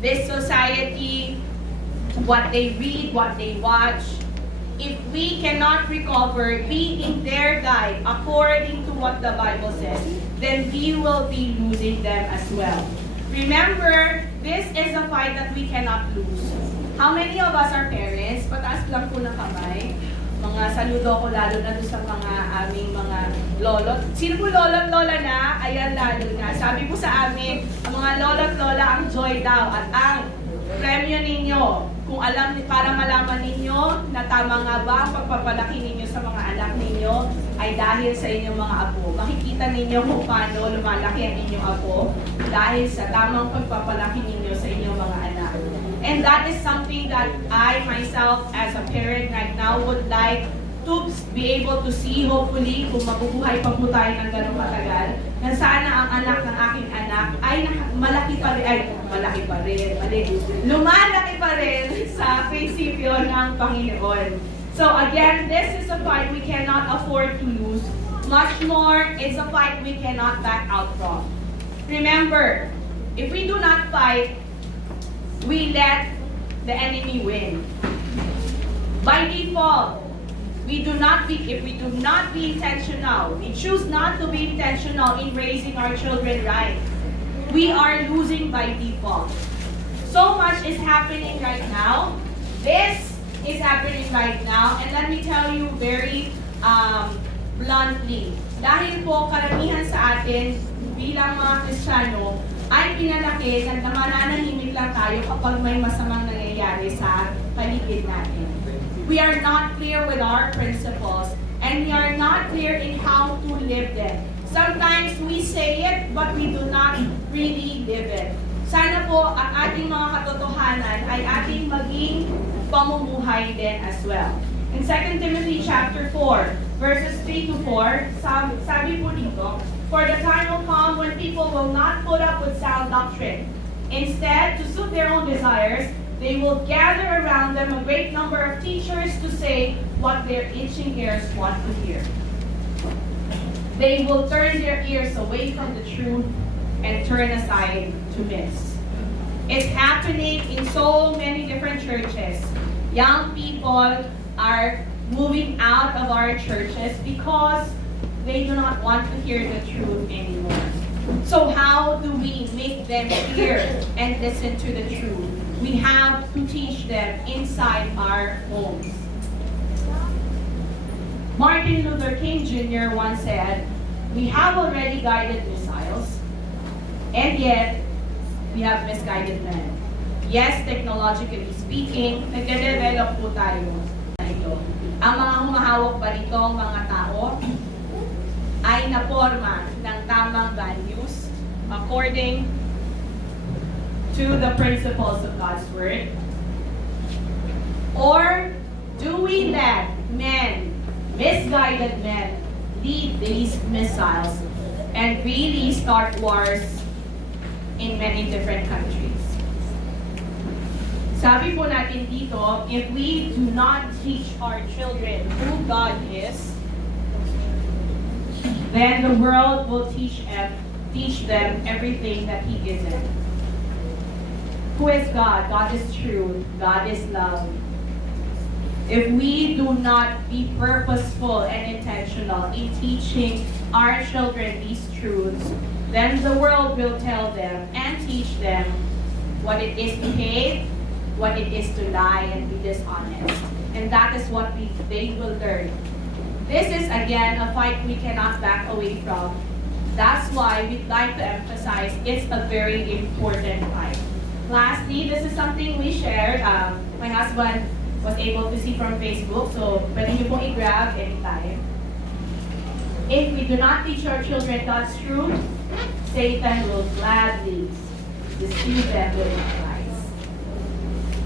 this society, what they read, what they watch. If we cannot recover being their guide according to what the Bible says, then we will be losing them as well. Remember, this is a fight that we cannot lose. How many of us are parents? Pataas lang po ng kamay. Mga saludo ko lalo na doon sa mga aming mga lolo. Sino po lolo at lola na? Ayan, lalo na. Sabi po sa amin, ang mga lolo at lola ang joy daw at ang premyo ninyo. Kung alam, para malaman ninyo na tama nga ba ang pagpapalaki ninyo sa mga anak ninyo ay dahil sa inyong mga apo. Makikita ninyo kung paano lumalaki ang inyong apo dahil sa tamang pagpapalaki ninyo sa inyong mga anak. And that is something that I myself as a parent right now would like to be able to see, hopefully, kung mabubuhay pa po tayo ng ganong matagal, na sana ang anak ng aking anak ay lumalaki pa rin sa prinsipyo ng Panginoon. So again, this is a fight we cannot afford to lose. Much more, it's a fight we cannot back out from. Remember, if we do not fight, we let the enemy win. By default, if we do not be intentional, we choose not to be intentional in raising our children right, we are losing by default. So much is happening right now. This is happening right now, and let me tell you very bluntly, dahil po karamihan sa atin bilang mga Kristiyano ay pinalaki na mananahimik lang tayo kapag may masamang nangyayari sa paligid natin. We are not clear with our principles, and we are not clear in how to live them. Sometimes we say it, but we do not really live it. Sana po ang ating mga katotohanan ay ating maging pamumuhay din as well. In 2 Timothy chapter 4, verses 3 to 4, sabi po dito, "For the time will come when people will not put up with sound doctrine. Instead, to suit their own desires, they will gather around them a great number of teachers to say what their itching ears want to hear. They will turn their ears away from the truth and turn aside to myths." It's happening in so many different churches. Young people are moving out of our churches because they do not want to hear the truth anymore. So how do we make them hear and listen to the truth? We have to teach them inside our homes. Martin Luther King Jr. once said, "We have already guided missiles, and yet we have misguided men." Yes, technologically speaking, nagde-develop po tayo na ito. Ang mga humahawak ba nitong mga tao ay naporma ng tamang values according to the principles of God's Word? Or do we let men, misguided men, lead these missiles and really start wars in many different countries? Sabi po natin dito, if we do not teach our children who God is, then the world will teach them everything that He isn't. Who is God? God is truth. God is love. If we do not be purposeful and intentional in teaching our children these truths, then the world will tell them and teach them what it is to hate, what it is to lie and be dishonest. And that is what they will learn. This is again a fight we cannot back away from. That's why we'd like to emphasize it's a very important fight. Lastly, this is something we shared. My husband was able to see from Facebook, so pwede niyo pong i-grab anytime. If we do not teach our children God's truth, Satan will gladly deceive them with his lies.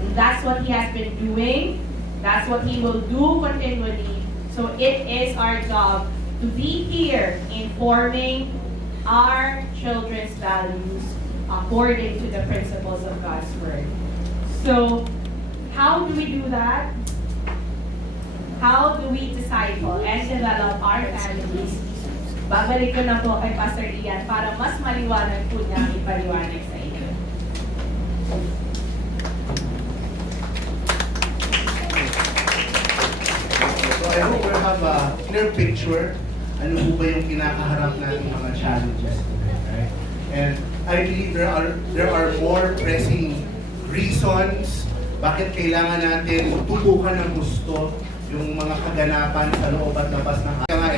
And that's what he has been doing. That's what he will do continually. So it is our job to be here in forming our children's values according to the principles of God's Word. So, how do we do that? How do we disciple and develop our families? Babalik ko na po kay Pastor Ian para mas maliwanag po niya ipaliwanag sa inyo. So I hope we have a clear picture ano po ba yung kinakaharap nating mga challenges today, right? And I believe there are more pressing reasons Bakit kailangan natin tubuhan ng gusto yung mga kaganapan sa loob at labas ng kaya nga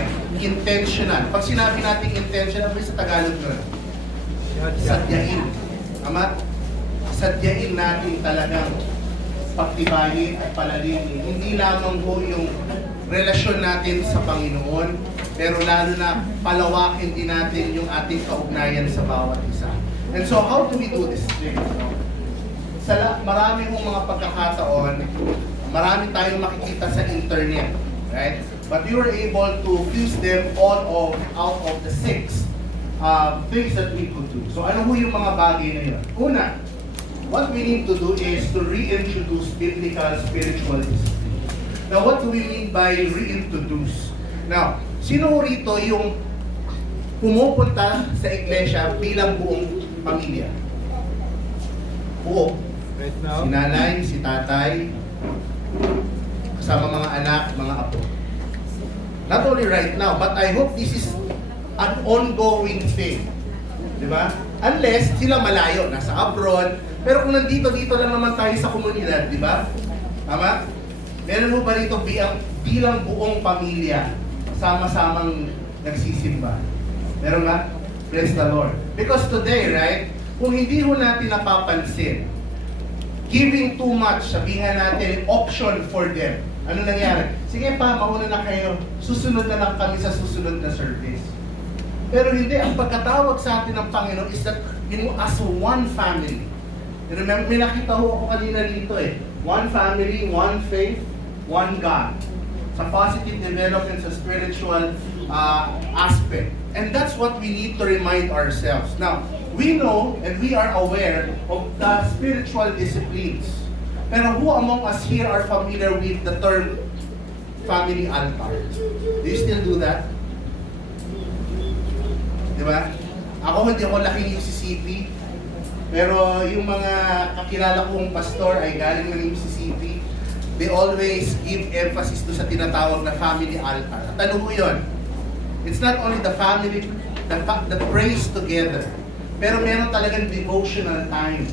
intentional. Pag sinabi natin intentional, sa Tagalog nun, sadyain. Tama? Sadyain natin talagang pagtibayin at palalimin. Hindi lamang po yung relasyon natin sa Panginoon, pero lalo na palawakin din natin yung ating kaugnayan sa bawat isa. And so, how do we do this, James? No? Marami mong mga pagkakataon, marami tayong makikita sa internet, right? But we were able to fuse them all out of the 6 things that we could do. So ano ho yung mga bagay na yun? Una, what we need to do is to reintroduce biblical spiritual discipline. Now, what do we mean by reintroduce? Now, sino ho rito yung pumupunta sa iglesia bilang buong pamilya? Buo. Right Si now, nanay, si tatay, kasama mga anak, mga apo. Not only right now, but I hope this is an ongoing thing. Di ba? Unless sila malayo, nasa abroad, pero kung nandito lang naman tayo sa komunidad, di ba? Tama? Meron mo ba rito bilang buong pamilya, sama-samang nagsisimba? Meron nga? Praise the Lord. Because today, right, kung hindi ho natin napapansin, giving too much, sabihin natin, option for them. Ano nangyari? Sige pa, mauna na kayo. Susunod na lang kami sa susunod na service. Pero hindi, ang pagkatawag sa atin ng Panginoon is that, as one family. Remember, may nakita ho ako kanina dito one family, one faith, one God. Sa positive development, sa spiritual aspect. And that's what we need to remind ourselves. Now, we know and we are aware of the spiritual disciplines. Pero who among us here are familiar with the term family altar? Do you still do that? Di ba? Hindi ako laking UCCP. Pero yung mga kakilala kong pastor ay galing ng UCCP. They always give emphasis to sa tinatawag na family altar. At ano po yun? It's not only the family that prays together. Pero meron talagang devotional time.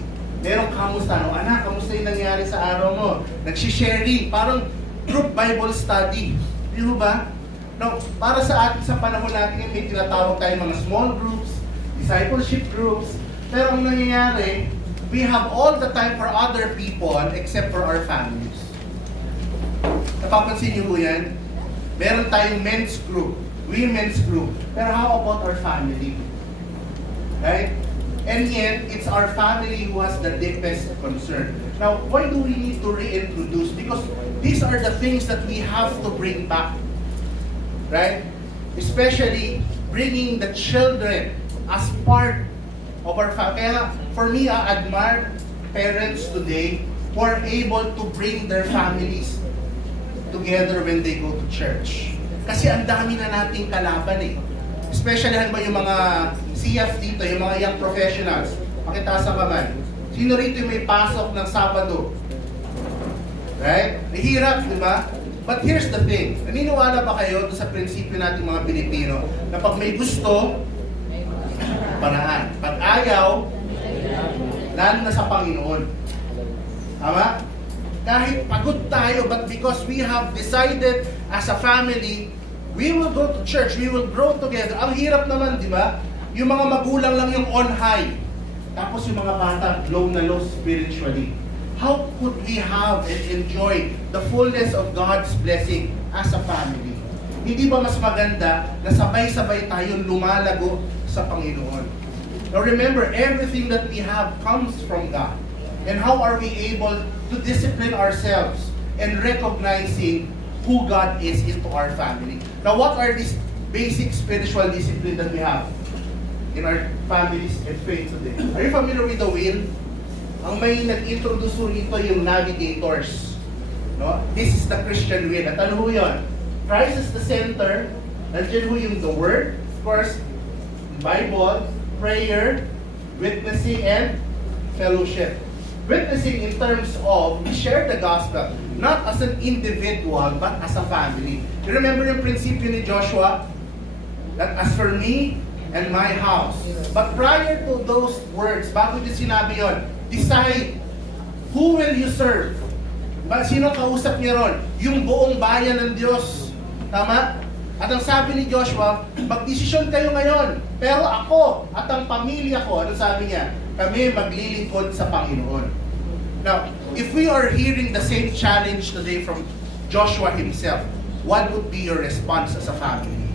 Meron kamusta, no? Anak, kamusta yung nangyari sa araw mo? Nagsisharing, parang group Bible study. Di ba? No, para sa atin sa panahon natin, may tinatawag tayong mga small groups, discipleship groups. Pero ang nangyayari, we have all the time for other people except for our families. Napapansin niyo po yan? Meron tayong men's group, women's group. Pero how about our family? Right? And yet, it's our family who has the deepest concern. Now, why do we need to reintroduce? Because these are the things that we have to bring back. Right? Especially bringing the children as part of our family. Kaya for me, I admire parents today who are able to bring their families together when they go to church. Kasi ang dami na nating kalaban Especially yung mga CF dito, yung mga young professionals. Pakitaas ang kamay. Sino rito yung may pasok ng Sabado? Right? Mahirap, di ba? But here's the thing. Naniniwala ba kayo sa prinsipyo natin mga Pilipino na pag may gusto, paraan. Pag ayaw, lalo na sa Panginoon. Tama? Kahit pagod tayo, but because we have decided as a family, we will go to church, we will grow together. Ang hirap naman, di ba? Yung mga magulang lang yung on high. Tapos yung mga bata, low na low spiritually. How could we have and enjoy the fullness of God's blessing as a family? Hindi ba mas maganda na sabay-sabay tayong lumalago sa Panginoon? Now remember, everything that we have comes from God. And how are we able to discipline ourselves and recognizing who God is into our family? Now, what are these basic spiritual discipline that we have in our families and faith today? Are you familiar with the wheel? Ang may nag-introduce rito yung navigators. No? This is the Christian wheel. At ano ho yun? Christ is the center. Nandiyan ho yung the Word, of course, Bible, prayer, witnessing, and fellowship. Witnessing in terms of we share the gospel, not as an individual, but as a family. You remember yung prinsipyo ni Joshua? That as for me and my house. But prior to those words, bago din sinabi yun, decide Who will you serve? Sino kausap niya ron? Yung buong bayan ng Diyos. Tama? At ang sabi ni Joshua, magdesisyon kayo ngayon. Pero ako at ang pamilya ko, ano sabi niya? Kami maglilingkod sa Panginoon. Now, if we are hearing the same challenge today from Joshua himself, what would be your response as a family?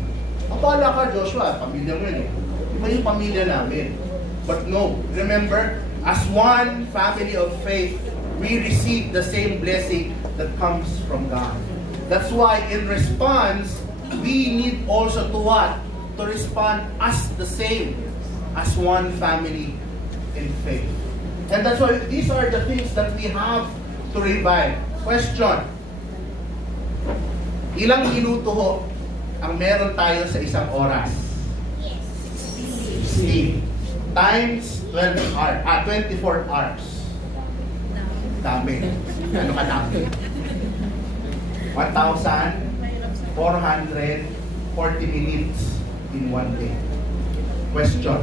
Abala ka, Joshua, pamilya mo yun eh. Iba yung pamilya namin. But no, remember, as one family of faith, we receive the same blessing that comes from God. That's why in response, we need also to what? To respond as the same, as one family in faith. And that's why these are the things that we have to revive. Question. Ilang minuto ho ang meron tayo sa isang oras? 60. Times 12 hours, 24 hours. Dami. Ano ka dami? 1,440 minutes in one day. Question.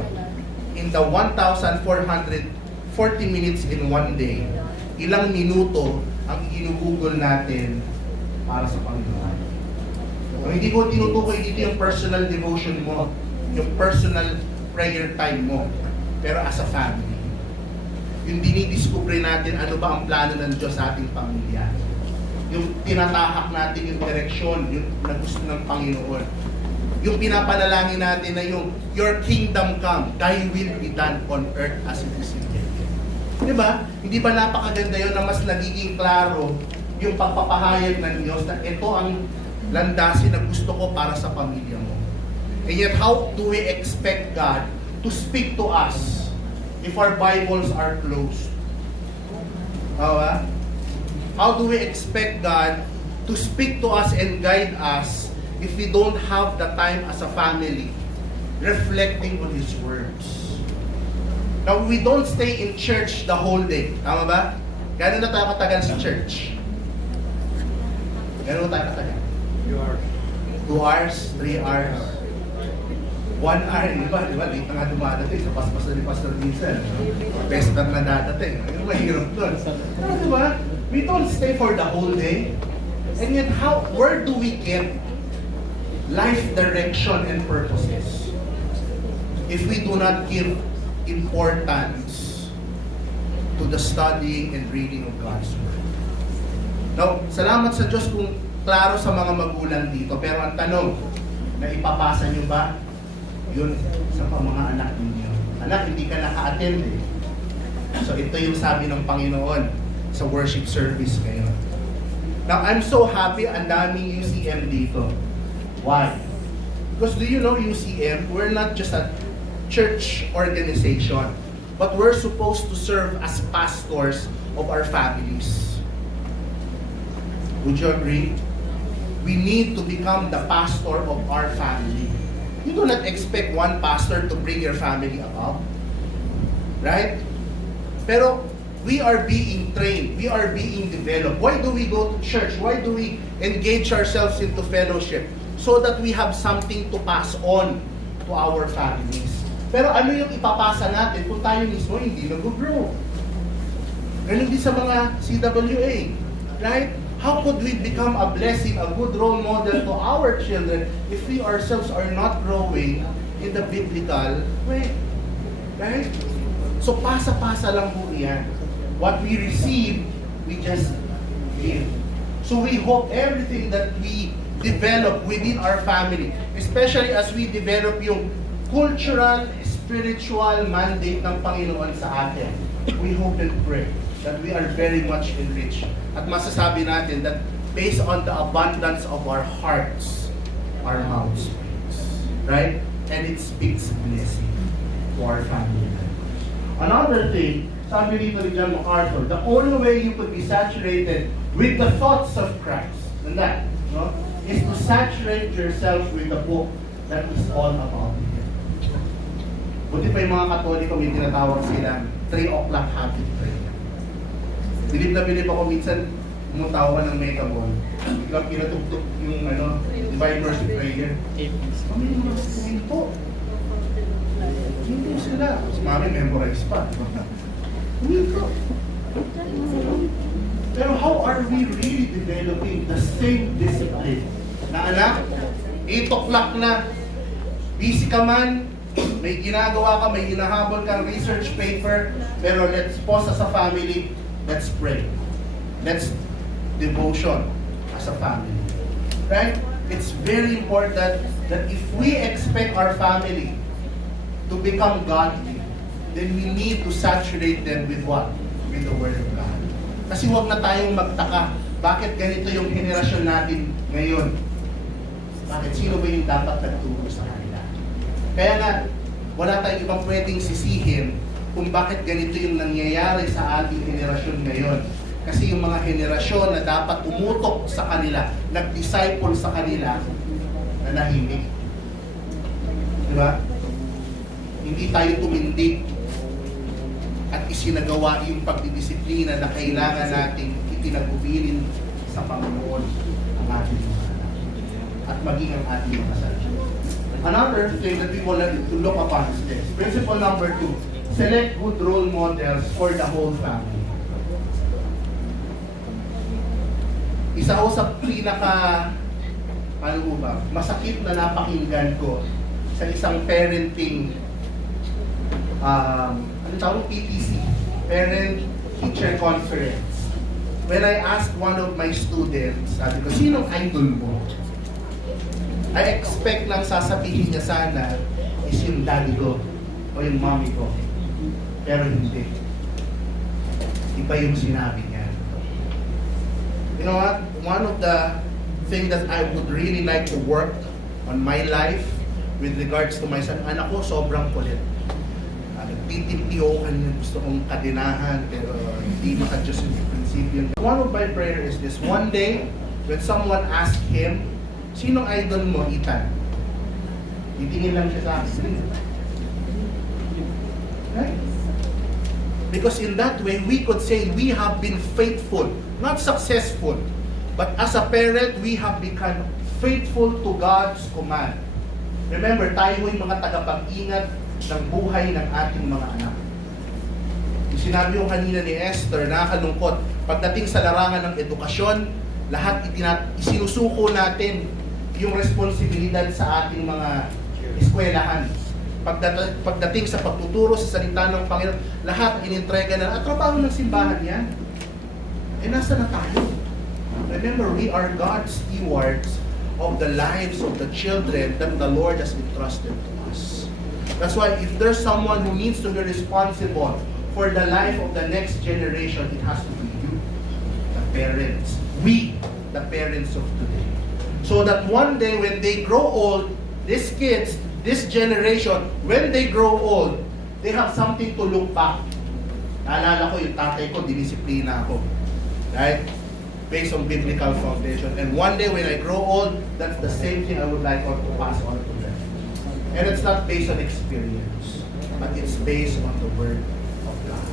In the 1,440 minutes in one day, ilang minuto ang ginugugol natin para sa Panginoon? Kung hindi ko tinutukoy dito yung personal devotion mo, yung personal prayer time mo, pero as a family, yung dinidiscover natin ano ba ang plano ng Diyos sa ating pamilya. Yung tinatahak natin yung direksyon, yung na gusto ng Panginoon. Yung pinapanalangin natin na yung your kingdom come, thy will be done on earth as it is in heaven. Diba? Hindi ba napakaganda yun na mas nagiging klaro yung pagpapahayag ng Diyos na ito ang landasin na gusto ko para sa pamilya mo. And yet, how do we expect God to speak to us if our Bibles are closed? How do we expect God to speak to us and guide us if we don't have the time as a family reflecting on His words? Now, we don't stay in church the whole day. Tama ba? Gano'n na tayo katagal sa church? Gano'n tayo katagal? 2 hours, 3 hours, 1 hour, di ba? Late na nga dumadating sa paspas na ni Pastor Vincent. Best na dadating. Ayun, mahirap doon. Di ba? We don't stay for the whole day. And yet, where do we get life direction and purposes if we do not give importance to the studying and reading of God's Word? Now, salamat sa Diyos kung klaro sa mga magulang dito. Pero ang tanong, na ipapasa nyo ba yun sa mga anak ninyo? Anak, hindi ka naka-attend eh. So ito yung sabi ng Panginoon sa worship service ngayon. Now, I'm so happy ang daming UCM dito. Why? Because do you know UCM, we're not just a church organization, but we're supposed to serve as pastors of our families. Would you agree? We need to become the pastor of our family. You do not expect one pastor to bring your family about. Right? Pero we are being trained. We are being developed. Why do we go to church? Why do we engage ourselves into fellowship? So that we have something to pass on to our families. Pero ano yung ipapasa natin kung tayo mismo hindi nag-grow? Ganun din sa mga CWA. Right? How could we become a blessing, a good role model to our children if we ourselves are not growing in the biblical way? Right? So pasa-pasa lang po yan. What we receive, we just give. So we hope everything that we develop within our family, especially as we develop yung cultural, spiritual mandate ng Panginoon sa atin, we hope and pray that we are very much enriched. At masasabi natin that based on the abundance of our hearts, our mouths speaks. Right? And it speaks blessing to our family. Another thing, sabi dito ni John MacArthur, the only way you could be saturated with the thoughts of Christ, and that, no, is to saturate yourself with the book that is all about Him. Buti pa yung mga Katoliko, may tinatawag sila 3 o'clock habit prayer. Bilib na bilib ako minsan, umutaw ka ng metabol. Biglang pinatugtog yung divine mercy prayer. Kami yung mga kwento. Hindi sila. Mas mami memorize pa. Hindi ko. are we really developing the same discipline? Na anak, 8 o'clock na, busy ka man, may ginagawa ka, may hinahabol kang research paper, pero let's pause as a family, let's pray. Let's devotion as a family. Right? It's very important that if we expect our family to become godly, then we need to saturate them with what? With the Word of God. Kasi huwag na tayong magtaka, bakit ganito yung henerasyon natin ngayon? Bakit? Sino ba yung dapat nagturo sa kanila? Kaya nga, wala tayong ibang pwedeng sisihin kung bakit ganito yung nangyayari sa ating henerasyon ngayon. Kasi yung mga henerasyon na dapat umutok sa kanila, nag-disciple sa kanila, na nahimik. Diba? Hindi tayo tumindig at isinagawa yung pagdidisiplina na kailangan nating itinagubilin sa Panginoon ang ating mga anak at maging ang ating mga sarili. Another thing that we want to look upon is this. Principle number 2, select good role models for the whole family. Isa ko sa masakit na napakinggan ko sa isang parenting PTC, Parent Teacher Conference. When I asked one of my students, sabi ko, sinong idol mo? I expect lang sasabihin niya sana is yung daddy ko o yung mommy ko. Pero hindi. Iba yung sinabi niya. You know what? One of the things that I would really like to work on my life with regards to my son, anak ko sobrang kulit. Nagtitimpiyo ka niya, gusto kong kadinahan, pero hindi maka-adjust yung prinsipyo. One of my prayer is this, one day, when someone asked him, sinong idol mo, Ethan? Titingin lang siya sa akin. Right? Because in that way, we could say we have been faithful, not successful, but as a parent, we have become faithful to God's command. Remember, tayo yung mga tagapag-ingat ng buhay ng ating mga anak. Yung sinabi yung kanina ni Esther, nakakalungkot, pagdating sa larangan ng edukasyon, lahat isinusuko natin yung responsibilidad sa ating mga eskwelahan. Pagdating sa pagtuturo sa salita ng Panginoon, lahat inintrega na, at trabaho ng simbahan yan. Eh, nasa na tayo? Remember, we are God's stewards of the lives of the children that the Lord has entrusted to us. That's why if there's someone who needs to be responsible for the life of the next generation, it has to be you, the parents. We, the parents of today. So that one day when they grow old, these kids, this generation, when they grow old, they have something to look back. Naalala ko yung tatay ko, dinisiplina ako. Right? Based on biblical foundation. And one day when I grow old, that's the same thing I would like to pass on to them. And it's not based on experience, but it's based on the Word of God.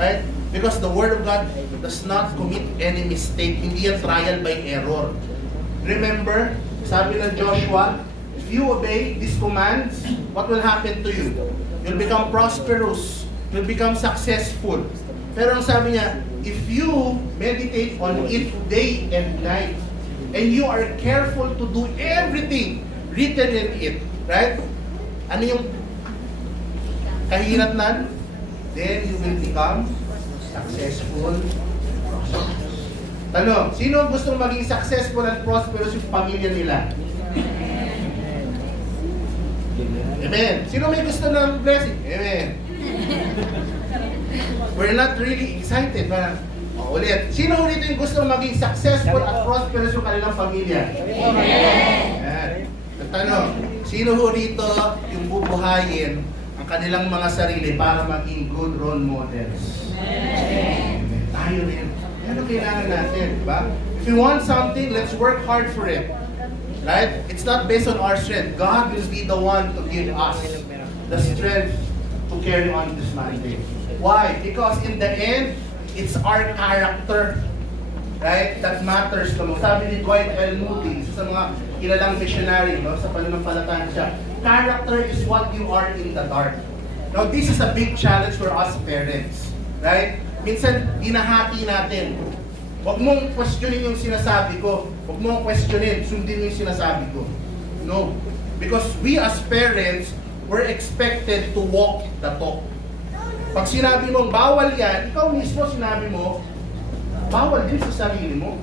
Right? Because the Word of God does not commit any mistake. Hindi yan trial by error. Remember, sabi ng Joshua, if you obey these commands, what will happen to you? You'll become prosperous. You'll become successful. Pero ang sabi niya, if you meditate on it day and night, and you are careful to do everything written in it, right? Ano yung kahiratnan? Then you will become successful. Tanong, sino gustong maging successful and prosperous yung pamilya nila? Amen. Sino may gusto ng blessing? Amen. We're not really excited. Ulit. Sino ulit yung gustong maging successful at prosperous yung kanilang pamilya? Amen. Tanong, sino ho rito yung bubuhayin ang kanilang mga sarili para maging good role models? Amen. Tayo rin. Ano kailangan natin, diba? If you want something, let's work hard for it. Right? It's not based on our strength. God will be the one to give us the strength to carry on this mandate. Why? Because in the end, it's our character, right, that matters the most. Sabi ni Dwight L. Moody, sa mga kilalang missionary, no, sa pananampalataya siya, character is what you are in the dark. Now, this is a big challenge for us parents, right? Minsan, hinahati natin Huwag mong questionin yung sinasabi ko. Huwag mong questionin, sundin mo yung sinasabi ko. No. Because we as parents, we're expected to walk the talk. Pag sinabi mong bawal yan, ikaw mismo sinabi mo, bawal din sa sarili mo.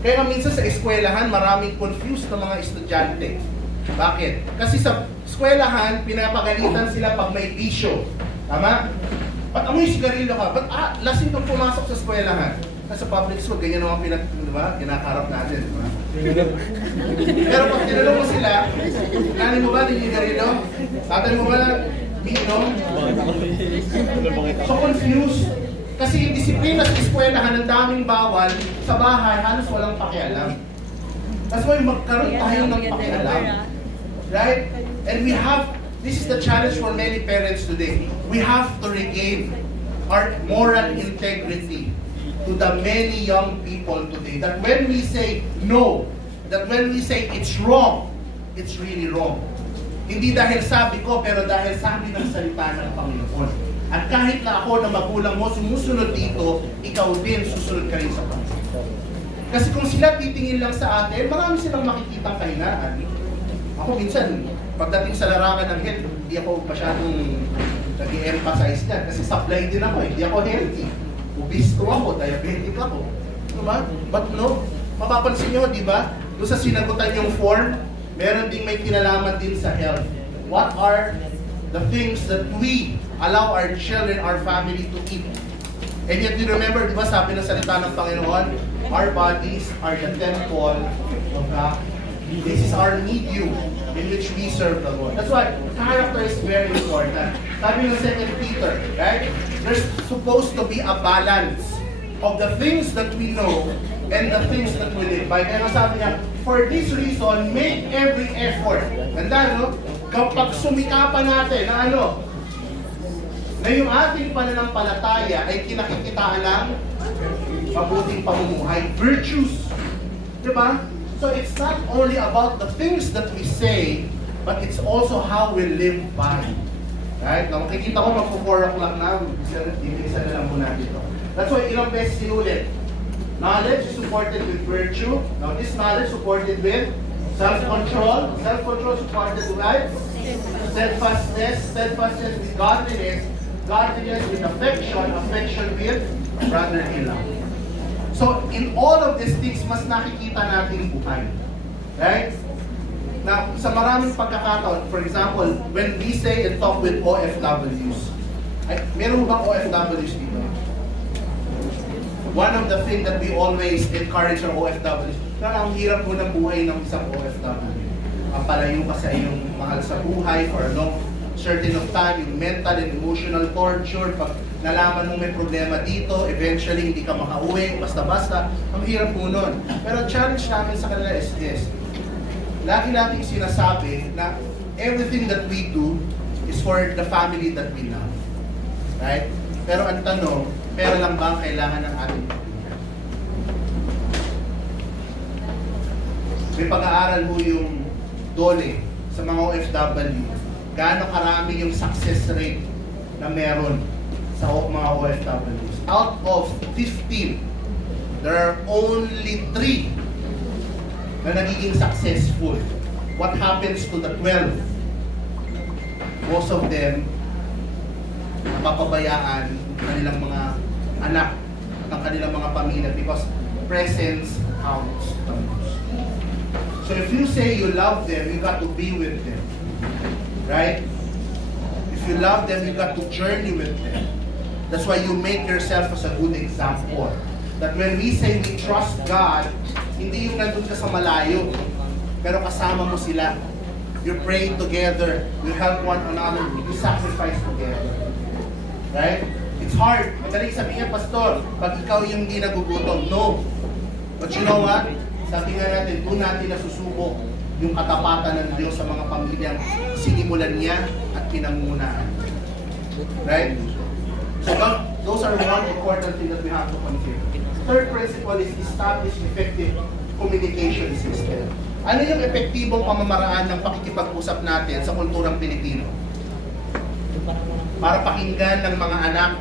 Kaya minsan sa eskwelahan, maraming confused na mga estudyante. Bakit? Kasi sa eskwelahan, pinapagalitan sila pag may bisyo. Tama? Ba't amoy sigarilyo ka? Ba't lasing kang pumasok sa eskwelahan? Sa public school, ganyan naman kinakarap natin, di ba? Pero pag tinanong mo sila, nanay mo ba ninigarilyo? Tatay mo ba miinom? So confused. Kasi yung disiplina sa eskwelahan, ang daming bawal, sa bahay, halos walang pakialam. That's why magkaroon tayo ng pakialam. Right? And we have, this is the challenge for many parents today. We have to regain our moral integrity to the many young people today. That when we say no, that when we say it's wrong, it's really wrong. Hindi dahil sabi ko, pero dahil sabi ng salita ng Panginoon. At kahit na ako na magulang mo sumusunod dito, ikaw din susunod ka rin sa Panginoon. Kasi kung sila titingin lang sa atin, marami silang makikitang kahinaan. Ako minsan, pagdating sa larangan ng health, hindi ako masyadong nag-i-emphasize na. Kasi supply din ako, hindi ako healthy. Obesto ako, diabetic ako. Diba? But no, mapapansin nyo, di ba? Doon sa sinagutan yung form, meron ding may kinalaman din sa health. What are the things that we allow our children, our family to eat? And yet, you remember, di ba, sabi ng salita ng Panginoon, our bodies are the temple of God. This is our medium in which we serve the Lord. That's why character is very important. Sabi ng 2 Peter, right? There's supposed to be a balance of the things that we know and the things that we live by. Kaya sabi niya, for this reason, make every effort. Ganda, no? Kapag sumikapan natin na na yung ating pananampalataya ay kinakikitaan lang mabuting pamumuhay, virtues. Diba? So it's not only about the things that we say, but it's also how we live by. Right? Now, makikita ko magpo-4 o'clock na, isa na lang muna dito. That's why ilang beses sinulit. Knowledge is supported with virtue. Now, this knowledge supported with self-control. Self-control supported with steadfastness. Steadfastness with godliness. Godliness with affection. Affection with brotherly love. So, in all of these things, mas nakikita natin buhay. Right? Now, sa maraming pagkakataon, for example, when we say and talk with OFWs, meron bang OFWs dito? One of the things that we always encourage our OFWs, ang hirap mo ng buhay ng isang OFW. Palayo ka sa iyong mahal sa buhay for a long certain of time, yung mental and emotional torture, pag nalaman mo may problema dito, eventually hindi ka makauwi, basta-basta, ang hirap po nun. Pero challenge namin sa kanila is this. Lagi nating sinasabi na everything that we do is for the family that we love. Right? Pero ang tanong, pera lang ba ang kailangan ng ating pamilya? May pag-aaral mo yung dole sa mga OFW. Gaano karami yung success rate na meron sa mga OFWs. Out of 15, there are only 3 na nagiging successful. What happens to the 12? Most of them napapabayaan ng kanilang mga anak, ng kanilang mga pamilya because presence counts the most. So if you say you love them, you got to be with them. Right? If you love them, you got to journey with them. That's why you make yourself as a good example. That when we say we trust God, hindi yung nandun ka sa malayo, pero kasama mo sila. You pray together, you help one another, you sacrifice together. Right? It's hard. Madaling sabihin, Pastor, pag ikaw yung hindi nagugutom, no. But you know what? Sabi nga natin, doon natin nasusubok yung katapatan ng Diyos sa mga pamilyang sinimulan niya at pinangungunahan. Right? So those are one important thing that we have to consider. Third principle is establish effective communication system. Ano yung epektibong pamamaraan ng pakikipag-usap natin sa kulturang Pilipino? Para pakinggan ng mga anak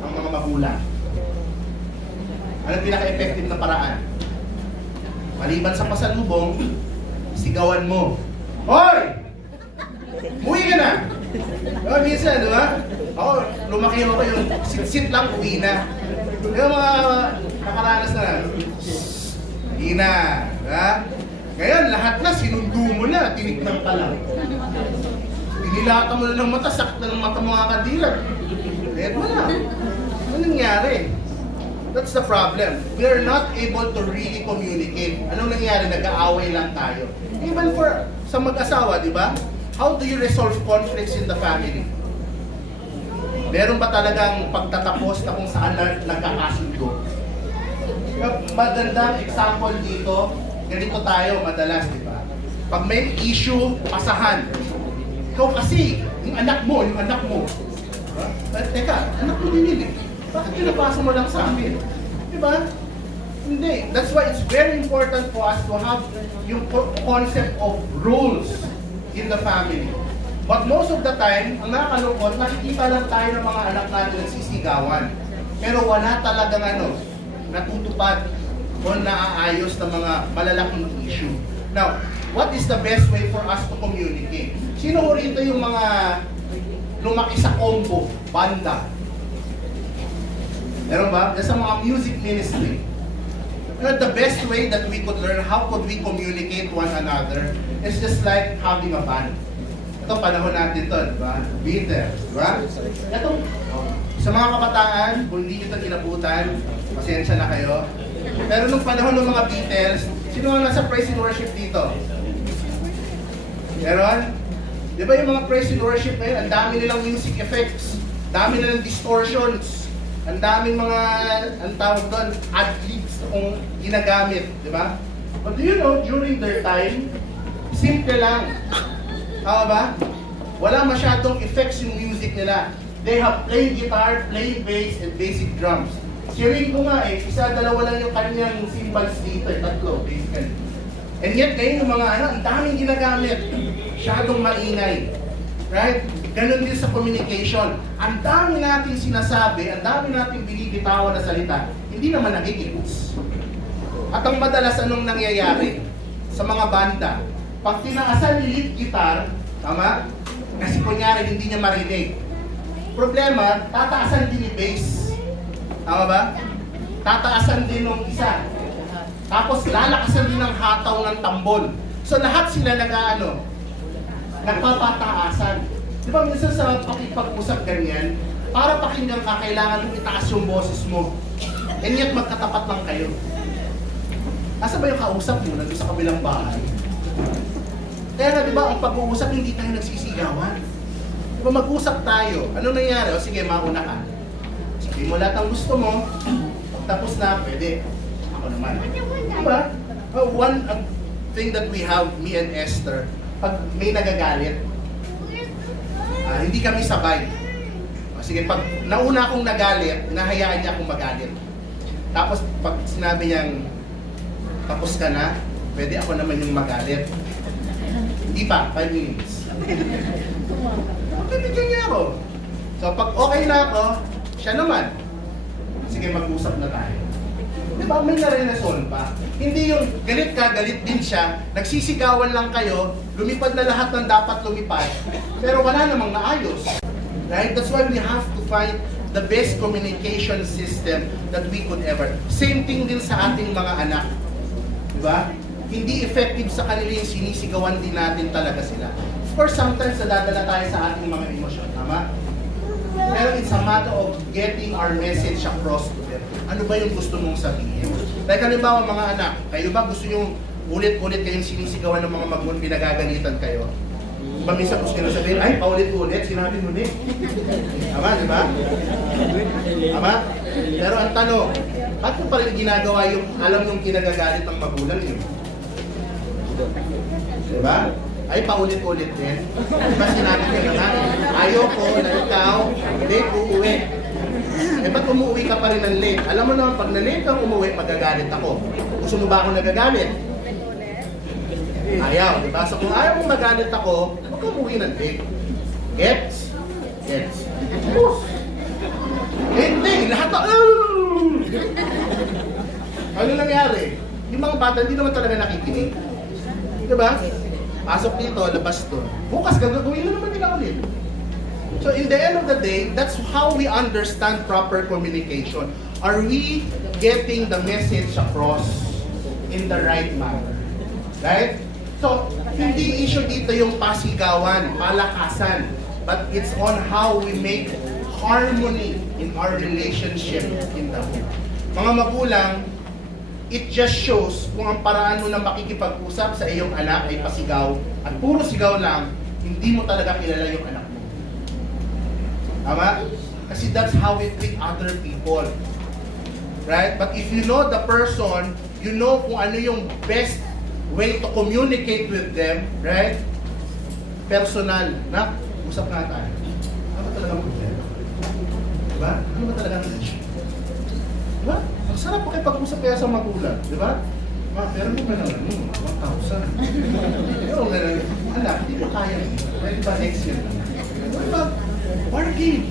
ang mga magulang. Anong pinaka-effective na paraan? Maliban sa pasalubong, sigawan mo. Hoy! Uwi ka na! Minsan, di ba? Ako, lumaki ako yung sit-sit lang, uwi na. Yung mga nakaranas na lang. Hindi na. Ha? Ngayon, lahat na, sinundo mo na, tinignan ka lang. Inilata mo na ng mata, sakta ng mata mga kadilag. Eto na. Ano nangyari? That's the problem. We are not able to really communicate. Anong nangyari? Nag-aaway lang tayo. Even for sa mag-asawa, di ba? How do you resolve conflicts in the family? Meron ba talagang pagtatapos na kung saan nagkakasundo? Magandang example dito, ganito tayo madalas, di ba? Pag may issue, pasahan. Ikaw kasi, yung anak mo. Teka, anak mo din eh. Bakit pinapasa mo lang sa amin? Di ba? Hindi. That's why it's very important for us to have yung concept of roles in the family. But most of the time, ang nakakalungkot, nakikita lang tayo ng mga anak natin nagsisigawan. Pero wala talagang natutupad o naaayos ng mga malalaking issue. Now, what is the best way for us to communicate? Sino rito yung mga lumaki sa combo, banda? Meron ba? Sa mga music ministry. The best way that we could learn how could we communicate one another is just like having a band. Ito, panahon natin to, di ba? Beatles, di ba? Ito, sa mga kabataan, kung hindi nyo ito inabutan, pasensya na kayo. Pero nung panahon ng mga Beatles, sino ang nasa praise and worship dito? Meron? Di ba yung mga praise and worship ngayon, ang dami nilang music effects, dami nilang distortions, ang daming mga, ang tawag doon, ad-libs kung ginagamit, di ba? But do you know, during their time, simple lang. Tama ba? Wala masyadong effects yung music nila. They have plain guitar, plain bass, and basic drums. Si Ringo nga isa, dalawa lang yung kanyang cymbals dito, tatlo, basically. And yet, ngayon yung mga ang daming ginagamit. Masyadong maingay. Right? Ganon din sa communication. Ang dami nating sinasabi, ang dami nating binibitawan na salita, hindi naman nagigits. At ang madalas anong nangyayari sa mga banda, pag tinaasan ni lead guitar, tama? Kasi kunyari hindi niya marinig. Problema, tataasan din ni bass. Tama ba? Tataasan din ng isa. Tapos lalakasan din ng hataw ng tambol. So lahat sila nagpapataasan. Di ba minsan sa pakipag-usap ganyan, para pakinggan ka, kailangan mong itaas yung boses mo. And yet magkatapat lang kayo. Asa ba yung kausap mo? Nandun sa kabilang bahay. Kaya nga, di ba, ang pag-uusap, hindi tayo nagsisigawan. Di ba, mag-usap tayo. Ano nangyari? O sige, mauna ka. Sabihin mo lahat ang gusto mo. Tapos na, pwede. Ako naman. Di ba? One thing that we have, me and Esther, pag may nagagalit, hindi kami sabay. Sige, pag nauna akong nagalit, nahayaan niya akong magalit. Tapos, pag sinabi niyang, tapos ka na, pwede ako naman yung magalit. Hindi pa, 5 minutes. Bibigyan niya ako. So, pag okay na ako, siya naman. Sige, mag-usap na tayo. Di ba, may nare-resolve pa. Hindi yung galit ka, galit din siya, nagsisigawan lang kayo, lumipad na lahat ng dapat lumipad, pero wala namang naayos. Right? That's why we have to find the best communication system that we could ever. Same thing din sa ating mga anak. Di ba? Hindi effective sa kanila yung sinisigawan din natin talaga sila. Of course, sometimes nadadala tayo sa ating mga emosyon, tama? Pero it's a matter of getting our message across to them. Ano ba yung gusto mong sabihin? Like halimbawa mga anak, kayo ba gusto nyo ulit-ulit kayong sinisigawan ng mga magulang, pinagagalitan kayo? Diba minsan gusto nyo sabihin, ay paulit-ulit, sinabi mo din. Tama, di ba? Tama? Pero ang tanong, ba't mo pa rin ginagawa yung alam yung kinagagalit ng magulang nyo? Diba? Ay, paulit-ulit din. Diba sinabi ko naman, ayoko na ikaw, late uuwi. Eh, ba't umuwi ka pa rin ng late? Alam mo naman, pag na-late kang umuwi, magagalit ako. Gusto mo ba ako nagagalit? Ayaw, diba? So kung ayaw mong magalit ako, huwag kang umuwi ng late. Gets? Gets. Hindi, lahat na, Ano nangyari? Yung mga bata hindi naman talaga nakikinig. Diba? Pasok dito, labas doon. Bukas gagawin na naman nila ulit. So in the end of the day, that's how we understand proper communication. Are we getting the message across in the right manner? Right? So, hindi issue dito yung pasigawan, palakasan, but it's on how we make harmony in our relationship in the home. Mga magulang, it just shows kung ang paraan mo na makikipag-usap sa iyong anak ay pasigaw at puro sigaw lang, hindi mo talaga kilala yung anak mo. Tama? Kasi that's how we treat other people. Right? But if you know the person, you know kung ano yung best way to communicate with them, right? Personal. Na, usap nga tayo. Ano ba talaga mag-usap? Diba? Ano ba talaga mag-usap? Diba? Ang sarap pa kayo pag-usap kaya sa magulang. Diba? Ma, pero mo ba naman? 1,000. Pero gano'n, anak, hindi ko kaya. Pwede ba next year? Diba? Bargain.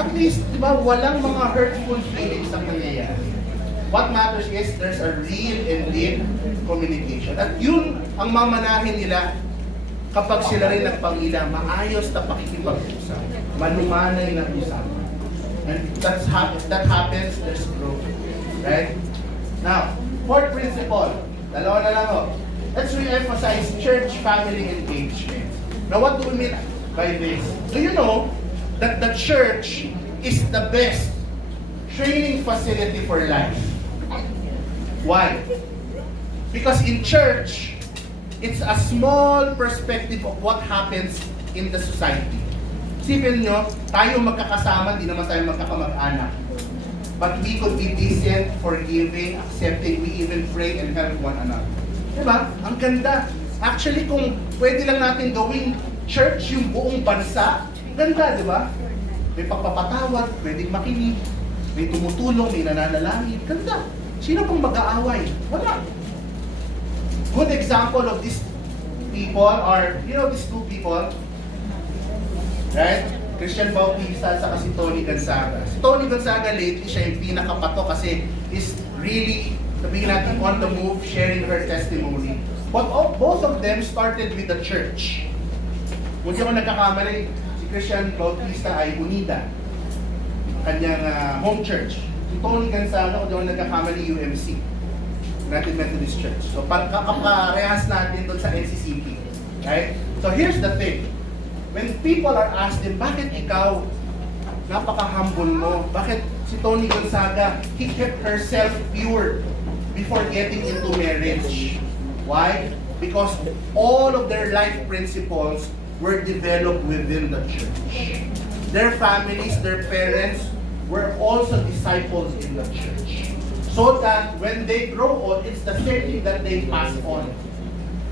At least, di ba, walang mga hurtful feelings ang nangyayari. What matters is there's a real and deep communication. At yun ang mamanahin nila kapag sila rin nagpangila, maayos na pakikipag-usap, malumanay na usapan. And if that happens, there's growth. Right? Now, fourth principle. Dalawa na lang ho. Let's re-emphasize church-family engagement. Now, what do we mean by this? Do you know that the church is the best training facility for life? Why? Because in church, it's a small perspective of what happens in the society. Isipin nyo, tayo magkakasama, di naman tayo magkakamag-anak. But we could be decent, forgiving, accepting, we even pray and help one another. Diba? Ang ganda. Actually, kung pwede lang natin gawing church yung buong bansa, ganda, di ba? May pagpapatawad, pwedeng makinig, may tumutulong, may nananalangin, ganda. Sino pong mag-aaway? Wala. Good example of these people are, you know these two people? Right? Christian Bautista at saka si Tony Gonzaga. Si Tony Gonzaga lately, siya yung pinakapato kasi is really, sabihin natin, on the move, sharing her testimony. But both of them started with the church. Kung di ako nagkakamali, si Christian Bautista ay Unida, kanyang home church. Si Tony Gonzaga, kung di ako nagkakamali, UMC, United Methodist Church. So, kaparehas natin doon sa NCCP. Right? So, here's the thing. When people are asked them, bakit ikaw, napaka-humble mo? Bakit si Tony Gonzaga, he kept herself pure before getting into marriage? Why? Because all of their life principles were developed within the church. Their families, their parents were also disciples in the church. So that when they grow old, it's the same thing that they pass on.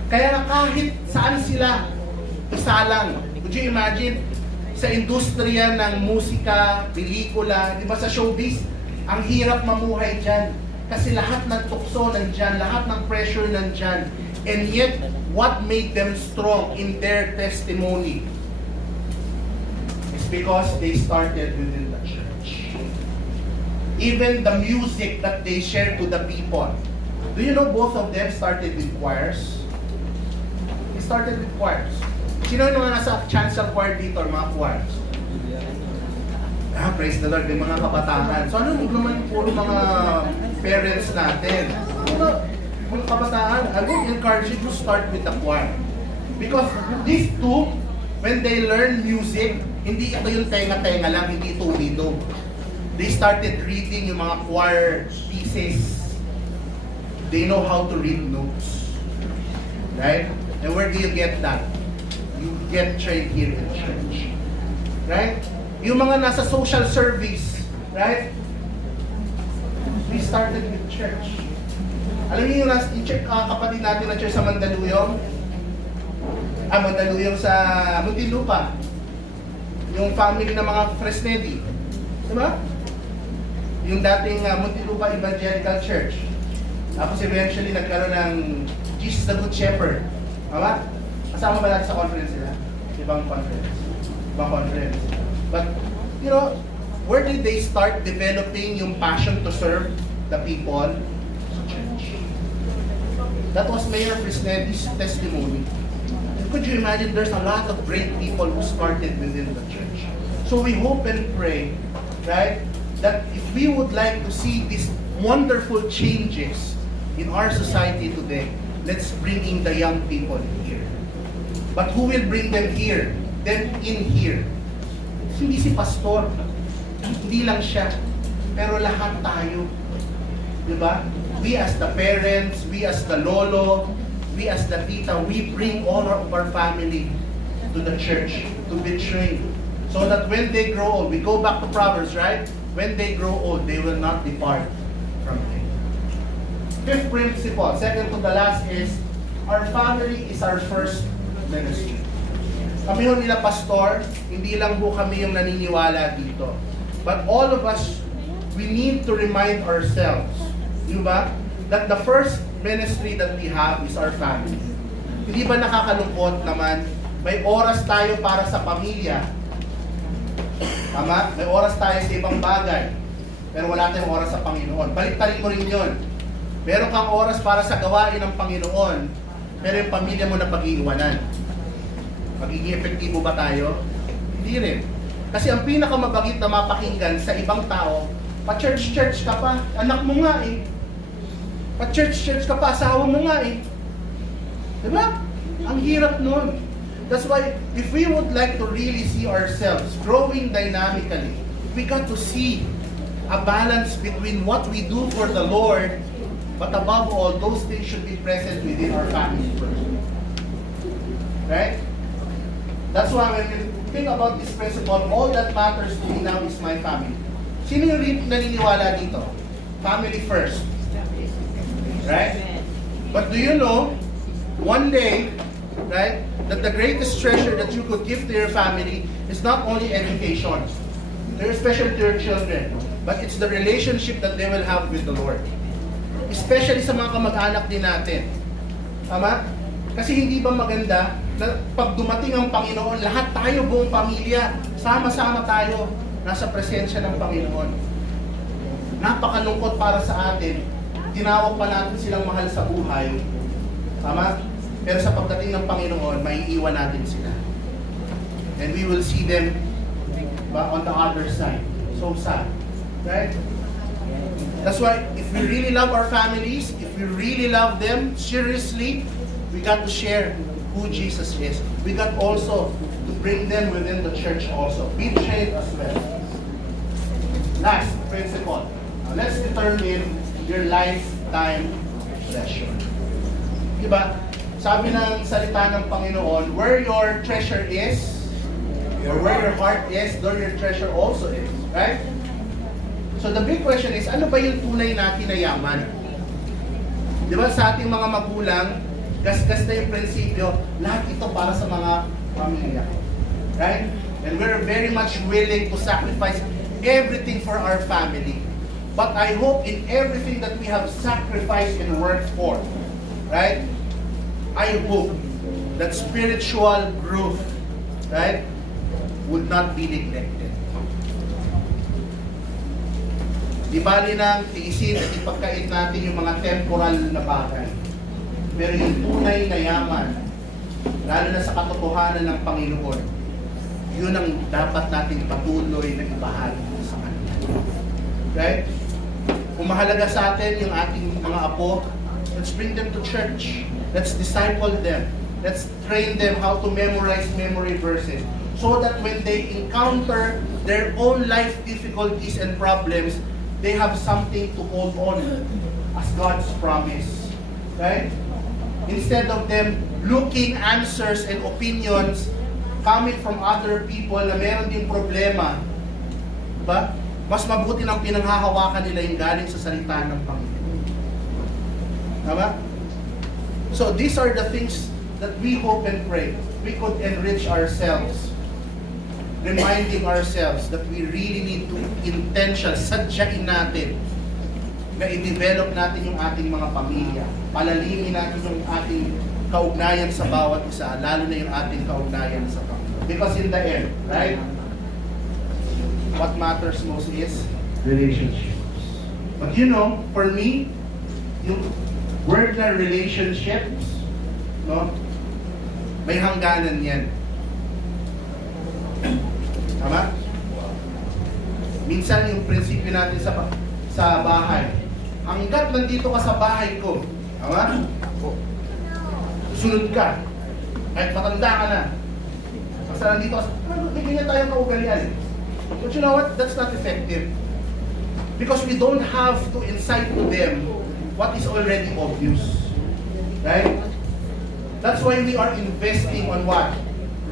Kaya na kahit saan sila, isa lang. Would you imagine? Sa industriya ng musika, pelikula, di ba sa showbiz, ang hirap mamuhay dyan. Kasi lahat ng tukso nandyan, lahat ng pressure nandyan. And yet, what made them strong in their testimony is because they started within the church. Even the music that they share to the people. Do you know both of them started with choirs? They started with choirs. Sino yung mga nasa chancel choir dito or mga choirs? Praise the Lord, may mga kabataan. So ano naman yung puro mga parents natin? Mga kabataan, I would encourage you to start with the choir. Because these two, when they learn music, hindi ito yung tenga-tenga lang, hindi ito widow. They started reading yung mga choir pieces. They know how to read notes. Right? And where do you get that? You get trained here in church. Right? Yung mga nasa social service, right? We started with church. Alam niyo yung kapatid natin na church sa Mandaluyong? Mandaluyong sa Muntinlupa. Yung family ng mga Fresnedi. Diba? Yung dating Muntinlupa Evangelical Church. Tapos eventually nagkaroon ng Jesus the Good Shepherd. Diba? Kasama ba natin sa conference nila? Ibang conference. Ibang conference. But, you know, where did they start developing yung passion to serve the people? church. That was Mayor Fresnetti's testimony. Could you imagine, there's a lot of great people who started within the church. So we hope and pray, right, that if we would like to see these wonderful changes in our society today, let's bring in the young people here. But who will bring them here? Them in here. Hindi si pastor, hindi lang siya, pero lahat tayo. Diba? We as the parents, we as the lolo, we as the tita, we bring all of our family to the church to be trained. So that when they grow old, we go back to Proverbs, right? When they grow old, they will not depart from it. Fifth principle, second to the last, is our family is our first ministry. Kami ho nila pastor, hindi lang ho kami yung naniniwala dito. But all of us, we need to remind ourselves, di ba, that the first ministry that we have is our family. Hindi ba nakakalungkot naman, may oras tayo para sa pamilya. Tama? May oras tayo sa ibang bagay. Pero wala tayong oras sa Panginoon. Baliktarin mo rin yun. Meron kang oras para sa gawain ng Panginoon, pero yung pamilya mo na pag-iiwanan. Magiging epektibo ba tayo? Hindi rin. Kasi ang pinakamabagit na mapakinggan sa ibang tao, pa-church-church ka pa, anak mo nga eh. Pa-church-church ka pa, asawa mo nga eh. Diba? Ang hirap nun. That's why, if we would like to really see ourselves growing dynamically, we got to see a balance between what we do for the Lord, but above all, those things should be present within our family first. Right? That's why when we think about this principle, all that matters to me now is my family. Sino yung naniniwala dito? Family first. Right? But do you know, one day, right, that the greatest treasure that you could give to your family is not only education, especially to your children, but it's the relationship that they will have with the Lord. Especially sa mga kamag-anak din natin. Tama? Kasi hindi ba maganda na pag dumating ang Panginoon, lahat tayo, buong pamilya, sama-sama tayo, nasa presensya ng Panginoon. Napakalungkot para sa atin. Tinawag pa natin silang mahal sa buhay. Tama? Pero sa pagdating ng Panginoon, maiiwan natin sila. And we will see them on the other side. So sad. Right? That's why, if we really love our families, if we really love them seriously, we got to share who Jesus is. We got also to bring them within the church also. Be trained as well. Last principle. Now, let's determine your lifetime treasure. Diba? Sabi ng salita ng Panginoon, where your treasure is, or where your heart is, there your treasure also is. Right? So the big question is, ano ba yung tunay natin na yaman? Diba sa ating mga magulang, gasgas na yung prinsipyo, lahat ito para sa mga pamilya. Right? And we're very much willing to sacrifice everything for our family. But I hope in everything that we have sacrificed and worked for, right? I hope that spiritual growth, right, would not be neglected. Di bali nang tiisin at ipagkait natin yung mga temporal na bagay. Pero yung tunay na yaman, lalo na sa katotohanan ng Panginoon, yun ang dapat nating patuloy na ibahagi sa Kanya. Right? Kung mahalaga sa atin yung ating mga apo, let's bring them to church. Let's disciple them. Let's train them how to memorize memory verses. So that when they encounter their own life difficulties and problems, they have something to hold on as God's promise. Right? Instead of them looking answers and opinions coming from other people na meron din problema, diba? Mas mabuti ng pinanghahawakan nila yung galing sa salita ng Panginoon. Tama? So these are the things that we hope and pray. We could enrich ourselves, reminding ourselves that we really need to sadyain natin na i-develop natin yung ating mga pamilya. Palalimin natin yung ating kaugnayan sa bawat isa, lalo na yung ating kaugnayan sa Panginoon. Because in the end, right? What matters most is relationships. But you know, for me, yung word na relationships, no? May hangganan yan. Tama? Minsan yung prinsipyo natin sa bahay, hanggat nandito ka sa bahay ko, tama? Sunod ka. Kahit matanda ka na. Basta nandito ka, may ganyan tayong kaugalian. But you know what? That's not effective. Because we don't have to incite to them what is already obvious. Right? That's why we are investing on what?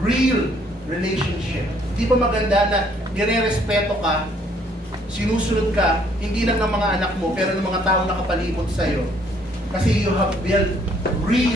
Real relationship. Di ba maganda na nire-respeto ka, sinusunod ka, hindi lang ng mga anak mo, pero ng mga taong nakapalibot sa'yo. Kasi you have built real